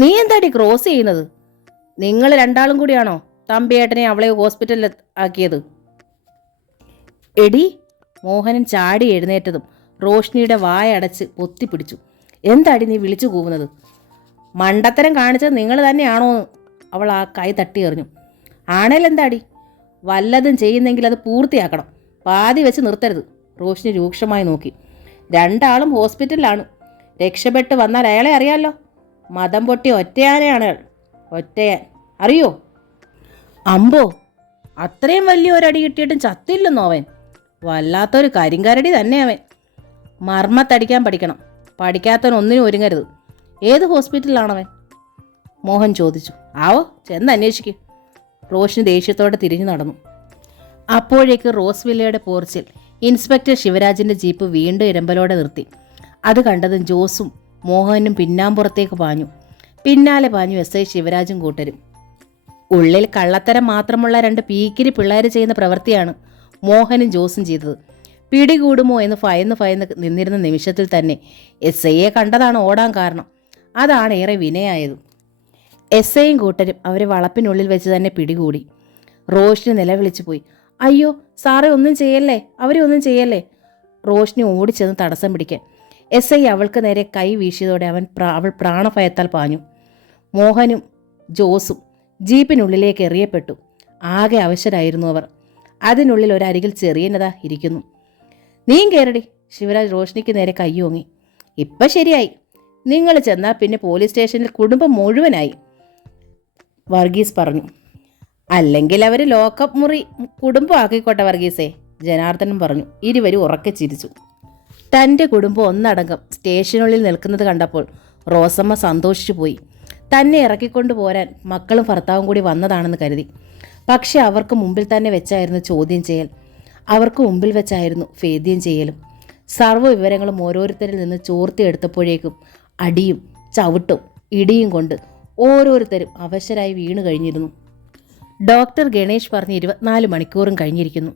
നീ എന്താടി ക്രോസ് ചെയ്യുന്നത്? നിങ്ങൾ രണ്ടാളും കൂടിയാണോ തമ്പിയേട്ടനെ അവളെ ഹോസ്പിറ്റലിൽ ആക്കിയത്? എടി, മോഹനൻ ചാടി എഴുന്നേറ്റതും റോഷ്നിയുടെ വായ അടച്ച് പൊത്തിപ്പിടിച്ചു. എന്താടി നീ വിളിച്ചു കൂവുന്നത്? മണ്ടത്തരം കാണിച്ചത് നിങ്ങൾ തന്നെയാണോ? അവൾ ആ കൈ തട്ടി എറിഞ്ഞു. ആണേലെന്താടി? വല്ലതും ചെയ്യുന്നെങ്കിൽ അത് പൂർത്തിയാക്കണം, പാതി വെച്ച് നിർത്തരുത്. റോഷ്നി രൂക്ഷമായി നോക്കി. രണ്ടാളും ഹോസ്പിറ്റലിലാണ്. രക്ഷപ്പെട്ട് വന്നാൽ അയാളെ അറിയാമല്ലോ. മതം പൊട്ടി ഒറ്റയാനെയാണ് അയാൾ. ഒറ്റയാൻ, അറിയോ? അമ്പോ, അത്രയും വലിയ ഒരടി കിട്ടിയിട്ടും ചത്തില്ലെന്നോ അവൻ? വല്ലാത്തൊരു കരിങ്കരടി തന്നെ അവൻ. മർമ്മത്തടിക്കാൻ പഠിക്കണം. പഠിക്കാത്തവൻ ഒന്നിനും ഒരുങ്ങരുത്. ഏത് ഹോസ്പിറ്റലിലാണവൻ? മോഹൻ ചോദിച്ചു. ആവോ, ചെന്ന് അന്വേഷിക്കും. റോഷ്നി ദേഷ്യത്തോടെ തിരിഞ്ഞു നടന്നു. അപ്പോഴേക്ക് റോസ്വില്ലയുടെ പോർച്ചിൽ ഇൻസ്പെക്ടർ ശിവരാജിൻ്റെ ജീപ്പ് വീണ്ടും ഇരമ്പലോടെ നിർത്തി. അത് കണ്ടതും ജോസും മോഹനും പിന്നാമ്പുറത്തേക്ക് പാഞ്ഞു. പിന്നാലെ പാഞ്ഞു SI ശിവരാജും കൂട്ടരും. ഉള്ളിൽ കള്ളത്തരം മാത്രമുള്ള 2 പീക്കിരി പിള്ളേർ ചെയ്യുന്ന പ്രവൃത്തിയാണ് മോഹനും ജോസും ചെയ്തത്. പിടികൂടുമോ എന്ന് ഭയന്ന് നിന്നിരുന്ന നിമിഷത്തിൽ തന്നെ SIയെ കണ്ടതാണ് ഓടാൻ കാരണം. അതാണ് ഏറെ വിനയായത്. SIയും കൂട്ടരും അവരെ വളപ്പിനുള്ളിൽ വെച്ച് തന്നെ പിടികൂടി. റോഷ്നി നിലവിളിച്ചു പോയി. അയ്യോ സാറേ, ഒന്നും ചെയ്യല്ലേ, അവരെ ഒന്നും ചെയ്യല്ലേ. റോഷ്നി ഓടിച്ചെന്ന് തടസ്സം പിടിക്കാൻ SI അവൾക്ക് നേരെ കൈ വീശിയതോടെ അവൾ പ്രാണഭയത്താൽ പാഞ്ഞു. മോഹനും ജോസും ജീപ്പിനുള്ളിലേക്ക് എറിയപ്പെട്ടു. ആകെ അവശരായിരുന്നു അവർ. അതിനുള്ളിൽ ഒരരികിൽ ചെറിയനതാ ഇരിക്കുന്നു. നീയും കയറടി. ശിവരാജ് റോഷ്നിക്ക് നേരെ കയ്യോങ്ങി. ഇപ്പം ശരിയായി. നിങ്ങൾ ചെന്നാൽ പിന്നെ പോലീസ് സ്റ്റേഷനിൽ കുടുംബം മുഴുവനായി, വർഗീസ് പറഞ്ഞു. അല്ലെങ്കിൽ അവർ ലോക്കപ്പ് മുറി കുടുംബം ആക്കിക്കോട്ടെ വർഗീസേ, ജനാർദ്ദനൻ പറഞ്ഞു. ഇരുവരും ഉറക്കെ ചിരിച്ചു. തൻ്റെ കുടുംബം ഒന്നടങ്കം സ്റ്റേഷനുള്ളിൽ നിൽക്കുന്നത് കണ്ടപ്പോൾ റോസമ്മ സന്തോഷിച്ചു പോയി. തന്നെ ഇറക്കിക്കൊണ്ടു പോരാൻ മക്കളും ഭർത്താവും കൂടി വന്നതാണെന്ന് കരുതി. പക്ഷെ അവർക്ക് മുമ്പിൽ തന്നെ വെച്ചായിരുന്നു ചോദ്യം ചെയ്യൽ. അവർക്ക് മുമ്പിൽ വെച്ചായിരുന്നു ഭേദ്യം ചെയ്യലും. സർവ്വ വിവരങ്ങളും ഓരോരുത്തരിൽ നിന്ന് ചോർത്തിയെടുത്തപ്പോഴേക്കും അടിയും ചവിട്ടും ഇടിയും കൊണ്ട് ഓരോരുത്തരും അവശരായി വീണു കഴിഞ്ഞിരുന്നു. ഡോക്ടർ ഗണേഷ് പറഞ്ഞ് 24 മണിക്കൂറും കഴിഞ്ഞിരിക്കുന്നു.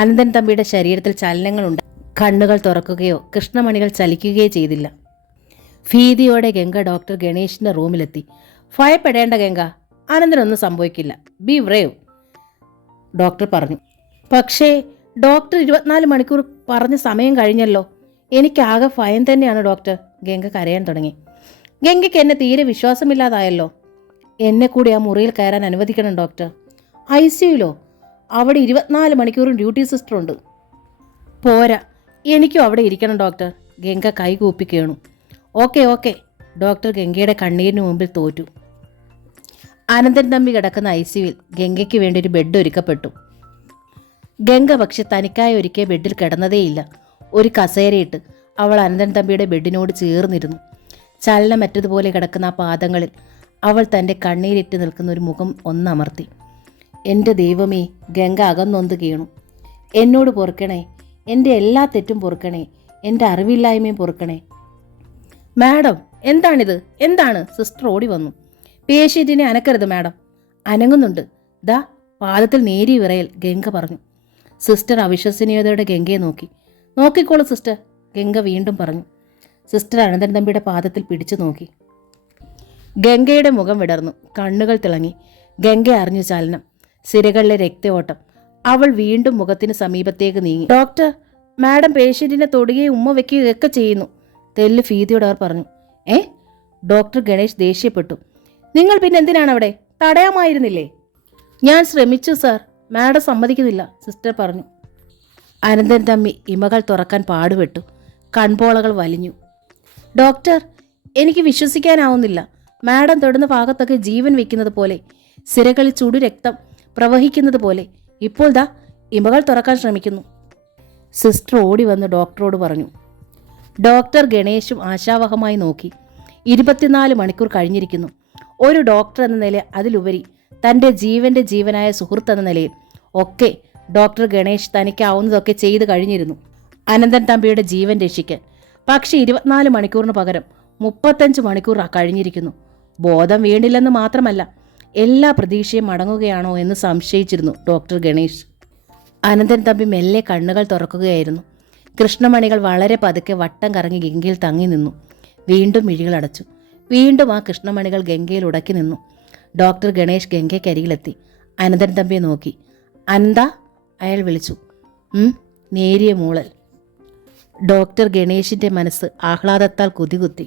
അനന്തൻ തമ്പിയുടെ ശരീരത്തിൽ ചലനങ്ങളുണ്ട്. കണ്ണുകൾ തുറക്കുകയോ കൃഷ്ണമണികൾ ചലിക്കുകയോ ചെയ്തില്ല. ഭീതിയോടെ ഗംഗ ഡോക്ടർ ഗണേഷിൻ്റെ റൂമിലെത്തി. ഭയപ്പെടേണ്ട ഗംഗ, അനന്തനൊന്നും സംഭവിക്കില്ല, ബി ബ്രേവ്, ഡോക്ടർ പറഞ്ഞു. പക്ഷേ ഡോക്ടർ 24 മണിക്കൂർ പറഞ്ഞ സമയം കഴിഞ്ഞല്ലോ. എനിക്കാകെ ഭയം തന്നെയാണ് ഡോക്ടർ. ഗംഗ കരയാൻ തുടങ്ങി. ഗംഗയ്ക്ക് എന്നെ തീരെ വിശ്വാസമില്ലാതായല്ലോ. എന്നെ കൂടി ആ മുറിയിൽ കയറാൻ അനുവദിക്കണം ഡോക്ടർ. ICUലോ? അവിടെ 24 മണിക്കൂറും ഡ്യൂട്ടി സിസ്റ്ററുണ്ട്. പോരാ, എനിക്കും അവിടെ ഇരിക്കണം ഡോക്ടർ. ഗംഗ കൈകൂപ്പി കേണു. ഓക്കെ. ഡോക്ടർ ഗംഗയുടെ കണ്ണീരിന് മുമ്പിൽ തോറ്റു. അനന്തൻ തമ്പി കിടക്കുന്ന ICUവിൽ ഗംഗയ്ക്ക് വേണ്ടി ഒരു ബെഡ് ഒരുക്കപ്പെട്ടു. ഗംഗ പക്ഷെ തനിക്കായി ഒരുക്കിയ ബെഡിൽ കിടന്നതേയില്ല. ഒരു കസേരയിട്ട് അവൾ അനന്തൻ തമ്പിയുടെ ബെഡിനോട് ചേർന്നിരുന്നു. ചലനമറ്റതുപോലെ കിടക്കുന്ന ആ പാദങ്ങളിൽ അവൾ തൻ്റെ കണ്ണീരിട്ട് നിൽക്കുന്ന ഒരു മുഖം ഒന്നമർത്തി. എൻ്റെ ദൈവമേ, ഗംഗ അകന്നൊന്ത് വീണു. എന്നോട് പൊറുക്കണേ, എൻ്റെ എല്ലാ തെറ്റും പൊറുക്കണേ, എൻ്റെ അറിവില്ലായ്മയും പൊറുക്കണേ. മാഡം, എന്താണിത്? എന്താണ്? സിസ്റ്റർ ഓടി വന്നു. പേഷ്യൻറ്റിനെ അനക്കരുത് മാഡം. അനങ്ങുന്നുണ്ട്, ദാ പാദത്തിൽ നേരിയ വിറയൽ, ഗംഗ പറഞ്ഞു. സിസ്റ്റർ അവിശ്വസനീയതയോടെ ഗംഗയെ നോക്കി. നോക്കിക്കോളൂ സിസ്റ്റർ, ഗംഗ വീണ്ടും പറഞ്ഞു. സിസ്റ്റർ അനന്തൻ തമ്പിയുടെ പാദത്തിൽ പിടിച്ചു നോക്കി. ഗംഗയുടെ മുഖം വിടർന്നു, കണ്ണുകൾ തിളങ്ങി. ഗംഗ അറിഞ്ഞു ചലനം, സിരകളിലെ രക്തയോട്ടം. അവൾ വീണ്ടും മുഖത്തിന് സമീപത്തേക്ക് നീങ്ങി. ഡോക്ടർ, മാഡം പേഷ്യൻറ്റിനെ തൊടുകയും ഉമ്മ വയ്ക്കുകയൊക്കെ ചെയ്യുന്നു, തെല്ല് ഭീതിയോട് അവർ പറഞ്ഞു. ഡോക്ടർ ഗണേഷ് ദേഷ്യപ്പെട്ടു. നിങ്ങൾ പിന്നെ എന്തിനാണ് അവിടെ? തടയാമായിരുന്നില്ലേ? ഞാൻ ശ്രമിച്ചു സാർ, മാഡം സമ്മതിക്കുന്നില്ല, സിസ്റ്റർ പറഞ്ഞു. അനന്തൻ തമ്മി ഇമകൾ തുറക്കാൻ പാടുപെട്ടു. കൺപോളകൾ വലിഞ്ഞു. ഡോക്ടർ, എനിക്ക് വിശ്വസിക്കാനാവുന്നില്ല. മാഡം തൊടുന്ന ഭാഗത്തൊക്കെ ജീവൻ വയ്ക്കുന്നത് പോലെ, സിരകളിൽ ചുടുരക്തം പ്രവഹിക്കുന്നത് പോലെ. ഇപ്പോൾ ദാ ഇമകൾ തുറക്കാൻ ശ്രമിക്കുന്നു. സിസ്റ്റർ ഓടി വന്ന് ഡോക്ടറോട് പറഞ്ഞു. ഡോക്ടർ ഗണേശും ആശാവഹമായി നോക്കി. 24 മണിക്കൂർ കഴിഞ്ഞിരിക്കുന്നു. ഒരു ഡോക്ടർ എന്ന നില, അതിലുപരി തൻ്റെ ജീവനായ സുഹൃത്ത് എന്ന നിലയിൽ ഒക്കെ ഡോക്ടർ ഗണേഷ് തനിക്കാവുന്നതൊക്കെ ചെയ്തു കഴിഞ്ഞിരുന്നു അനന്തൻ തമ്പിയുടെ ജീവൻ രക്ഷിക്കാൻ. പക്ഷേ 24 മണിക്കൂറിന് പകരം 35 മണിക്കൂർ കഴിഞ്ഞിരിക്കുന്നു. ബോധം വീണില്ലെന്ന് മാത്രമല്ല, എല്ലാ പ്രതീക്ഷയും മടങ്ങുകയാണോ എന്ന് സംശയിച്ചിരുന്നു ഡോക്ടർ ഗണേഷ്. അനന്തൻ തമ്പി മെല്ലെ കണ്ണുകൾ തുറക്കുകയായിരുന്നു. കൃഷ്ണമണികൾ വളരെ പതുക്കെ വട്ടം കറങ്ങി ഗംഗയിൽ തങ്ങി നിന്നു. വീണ്ടും മിഴികളടച്ചു. വീണ്ടും ആ കൃഷ്ണമണികൾ ഗംഗയിൽ ഉടക്കി നിന്നു. ഡോക്ടർ ഗണേഷ് ഗംഗയ്ക്കരികിലെത്തി. അനന്തൻ തമ്പിയെ നോക്കി. അനന്ത, അയാൾ വിളിച്ചു. നേരിയ മൂളൽ. ഡോക്ടർ ഗണേഷിൻ്റെ മനസ്സ് ആഹ്ലാദത്താൽ കുതികുത്തി.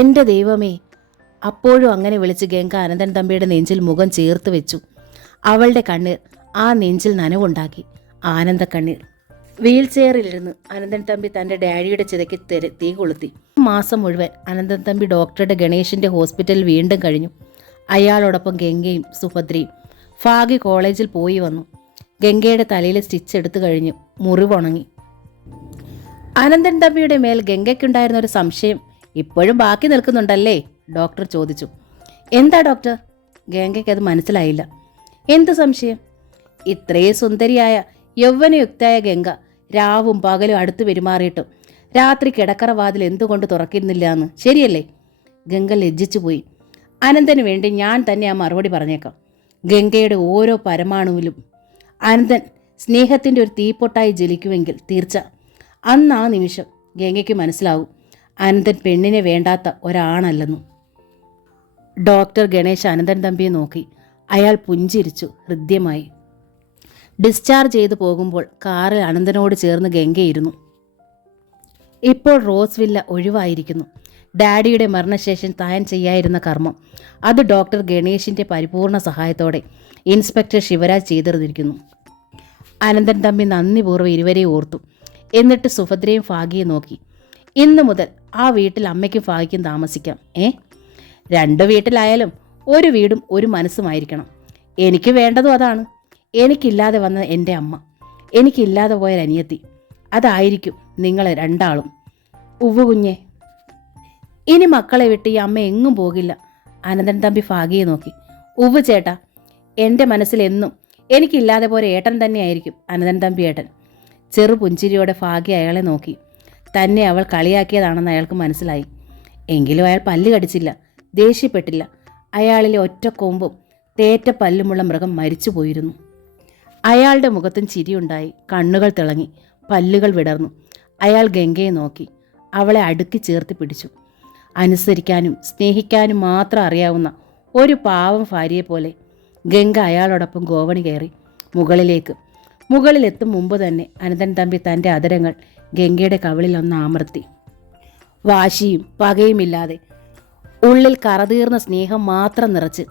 എൻ്റെ ദൈവമേ! അപ്പോഴും അങ്ങനെ വിളിച്ച് ഗംഗ അനന്തൻ തമ്പിയുടെ നെഞ്ചിൽ മുഖം ചേർത്ത് വെച്ചു. അവളുടെ കണ്ണീർ ആ നെഞ്ചിൽ നനവുണ്ടാക്കി. ആനന്ദ കണ്ണീർ. വീൽ ചെയറിലിരുന്ന് അനന്തൻ തമ്പി തൻ്റെ ഡാഡിയുടെ ചിതയ്ക്ക് തീ കൊളുത്തി. മാസം മുഴുവൻ അനന്തൻ തമ്പി ഡോക്ടറുടെ ഗണേഷിൻ്റെ ഹോസ്പിറ്റലിൽ വീണ്ടും കഴിഞ്ഞു. അയാളോടൊപ്പം ഗംഗയും സുഭദ്രയും. ഭാഗ്യ കോളേജിൽ പോയി വന്നു. ഗംഗയുടെ തലയിൽ സ്റ്റിച്ച് എടുത്തു കഴിഞ്ഞു. മുറിവുണങ്ങി. അനന്തൻ തമ്പിയുടെ മേൽ ഗംഗയ്ക്കുണ്ടായിരുന്ന ഒരു സംശയം ഇപ്പോഴും ബാക്കി നിൽക്കുന്നുണ്ടല്ലേ? ഡോക്ടർ ചോദിച്ചു. എന്താ ഡോക്ടർ? ഗംഗയ്ക്ക് അത് മനസ്സിലായില്ല. എന്ത് സംശയം? ഇത്രയും സുന്ദരിയായ യൗവനയുക്തായ ഗംഗ രാവും പകലും അടുത്ത് പെരുമാറിയിട്ടും രാത്രി കിടക്കറ വാതിൽ എന്തുകൊണ്ട് തുറക്കുന്നില്ല എന്ന് ശരിയല്ലേ? ഗംഗ ലജ്ജിച്ചു പോയി. അനന്തന് വേണ്ടി ഞാൻ തന്നെ ആ മറുപടി പറഞ്ഞേക്കാം. ഗംഗയുടെ ഓരോ പരമാണുവിലും അനന്തൻ സ്നേഹത്തിൻ്റെ ഒരു തീപ്പൊട്ടായി ജ്വലിക്കുമെങ്കിൽ തീർച്ച. അന്ന് ആ നിമിഷം ഗംഗയ്ക്ക് മനസ്സിലാവും അനന്തൻ പെണ്ണിനെ വേണ്ടാത്ത ഒരാണല്ലെന്നു. ഡോക്ടർ ഗണേശ് അനന്തൻ തമ്പിയെ നോക്കി. അയാൾ പുഞ്ചിരിച്ചു ഹൃദ്യമായി. ഡിസ്ചാർജ് ചെയ്തു പോകുമ്പോൾ കാറിൽ അനന്തനോട് ചേർന്ന് ഗംഗയിരുന്നു. ഇപ്പോൾ റോസ് വില്ല ഒഴിവായിരിക്കുന്നു. ഡാഡിയുടെ മരണശേഷം താൻ ചെയ്യാതിരുന്ന കർമ്മം അത് ഡോക്ടർ ഗണേഷിൻ്റെ പരിപൂർണ സഹായത്തോടെ ഇൻസ്പെക്ടർ ശിവരാജ് ചെയ്തിരുന്നിരിക്കുന്നു. അനന്തൻ തമ്പി നന്ദിപൂർവ്വം ഇരുവരെയും ഓർത്തു. എന്നിട്ട് സുഭദ്രയും ഭാഗ്യയെ നോക്കി. ഇന്നു മുതൽ ആ വീട്ടിൽ അമ്മയ്ക്കും ഭാഗ്യക്കും താമസിക്കാം. രണ്ടു വീട്ടിലായാലും ഒരു വീടും ഒരു മനസ്സുമായിരിക്കണം. എനിക്ക് വേണ്ടതും അതാണ്. എനിക്കില്ലാതെ വന്ന എൻ്റെ അമ്മ, എനിക്കില്ലാതെ പോയൊരനിയത്തി, അതായിരിക്കും നിങ്ങൾ രണ്ടാളും. ഉവ്വ് കുഞ്ഞേ, ഇനി മക്കളെ വിട്ട് ഈ അമ്മ എങ്ങും പോകില്ല. അനന്തൻ തമ്പി ഭാഗ്യയെ നോക്കി. ഉവ്വ് ചേട്ടാ, എൻ്റെ മനസ്സിലെന്നും എനിക്കില്ലാതെ പോയ ഏട്ടൻ തന്നെയായിരിക്കും അനന്തൻ തമ്പി ഏട്ടൻ. ചെറു പുഞ്ചിരിയോടെ ഭാഗ്യ അയാളെ നോക്കി. തന്നെ അവൾ കളിയാക്കിയതാണെന്ന് അയാൾക്ക് മനസ്സിലായി. എങ്കിലും അയാൾ പല്ല് കടിച്ചില്ല, ദേഷ്യപ്പെട്ടില്ല. അയാളിലെ ഒറ്റ കൊമ്പും തേറ്റ പല്ലുമുള്ള മൃഗം മരിച്ചു പോയിരുന്നു. അയാളുടെ മുഖത്തും ചിരിയുണ്ടായി. കണ്ണുകൾ തിളങ്ങി, പല്ലുകൾ വിടർന്നു. അയാൾ ഗംഗയെ നോക്കി. അവളെ അടുക്കി ചേർത്ത് പിടിച്ചു. അനുസരിക്കാനും സ്നേഹിക്കാനും മാത്രം അറിയാവുന്ന ഒരു പാവം ഭാര്യയെപ്പോലെ ഗംഗ അയാളോടൊപ്പം ഗോവണി കയറി മുകളിലെത്തും മുമ്പ് തന്നെ അനന്തൻ തമ്പി തൻ്റെ അധരങ്ങൾ ഗംഗയുടെ കവിളിലൊന്ന് അമർത്തി. വാശിയും പകയുമില്ലാതെ ഉള്ളിൽ കറതീർന്ന സ്നേഹം മാത്രം നിറച്ച്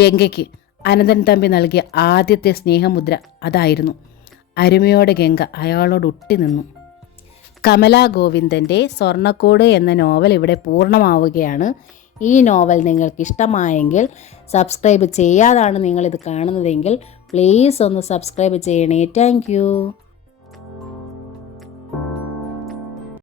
ഗംഗയ്ക്ക് അനന്തൻ തമ്പി നൽകിയ ആദ്യത്തെ സ്നേഹമുദ്ര അതായിരുന്നു. അരുമയോടെ ഗംഗ അയാളോട് ഒട്ടി നിന്നു. കമലാ ഗോവിന്ദൻ്റെ സ്വർണ്ണക്കൂട് എന്ന നോവൽ ഇവിടെ പൂർണ്ണമാവുകയാണ്. ഈ നോവൽ നിങ്ങൾക്ക് ഇഷ്ടമായെങ്കിൽ സബ്സ്ക്രൈബ് ചെയ്യാതാണ് നിങ്ങളിത് കാണുന്നതെങ്കിൽ പ്ലീസ് ഒന്ന് സബ്സ്ക്രൈബ് ചെയ്യണേ. താങ്ക്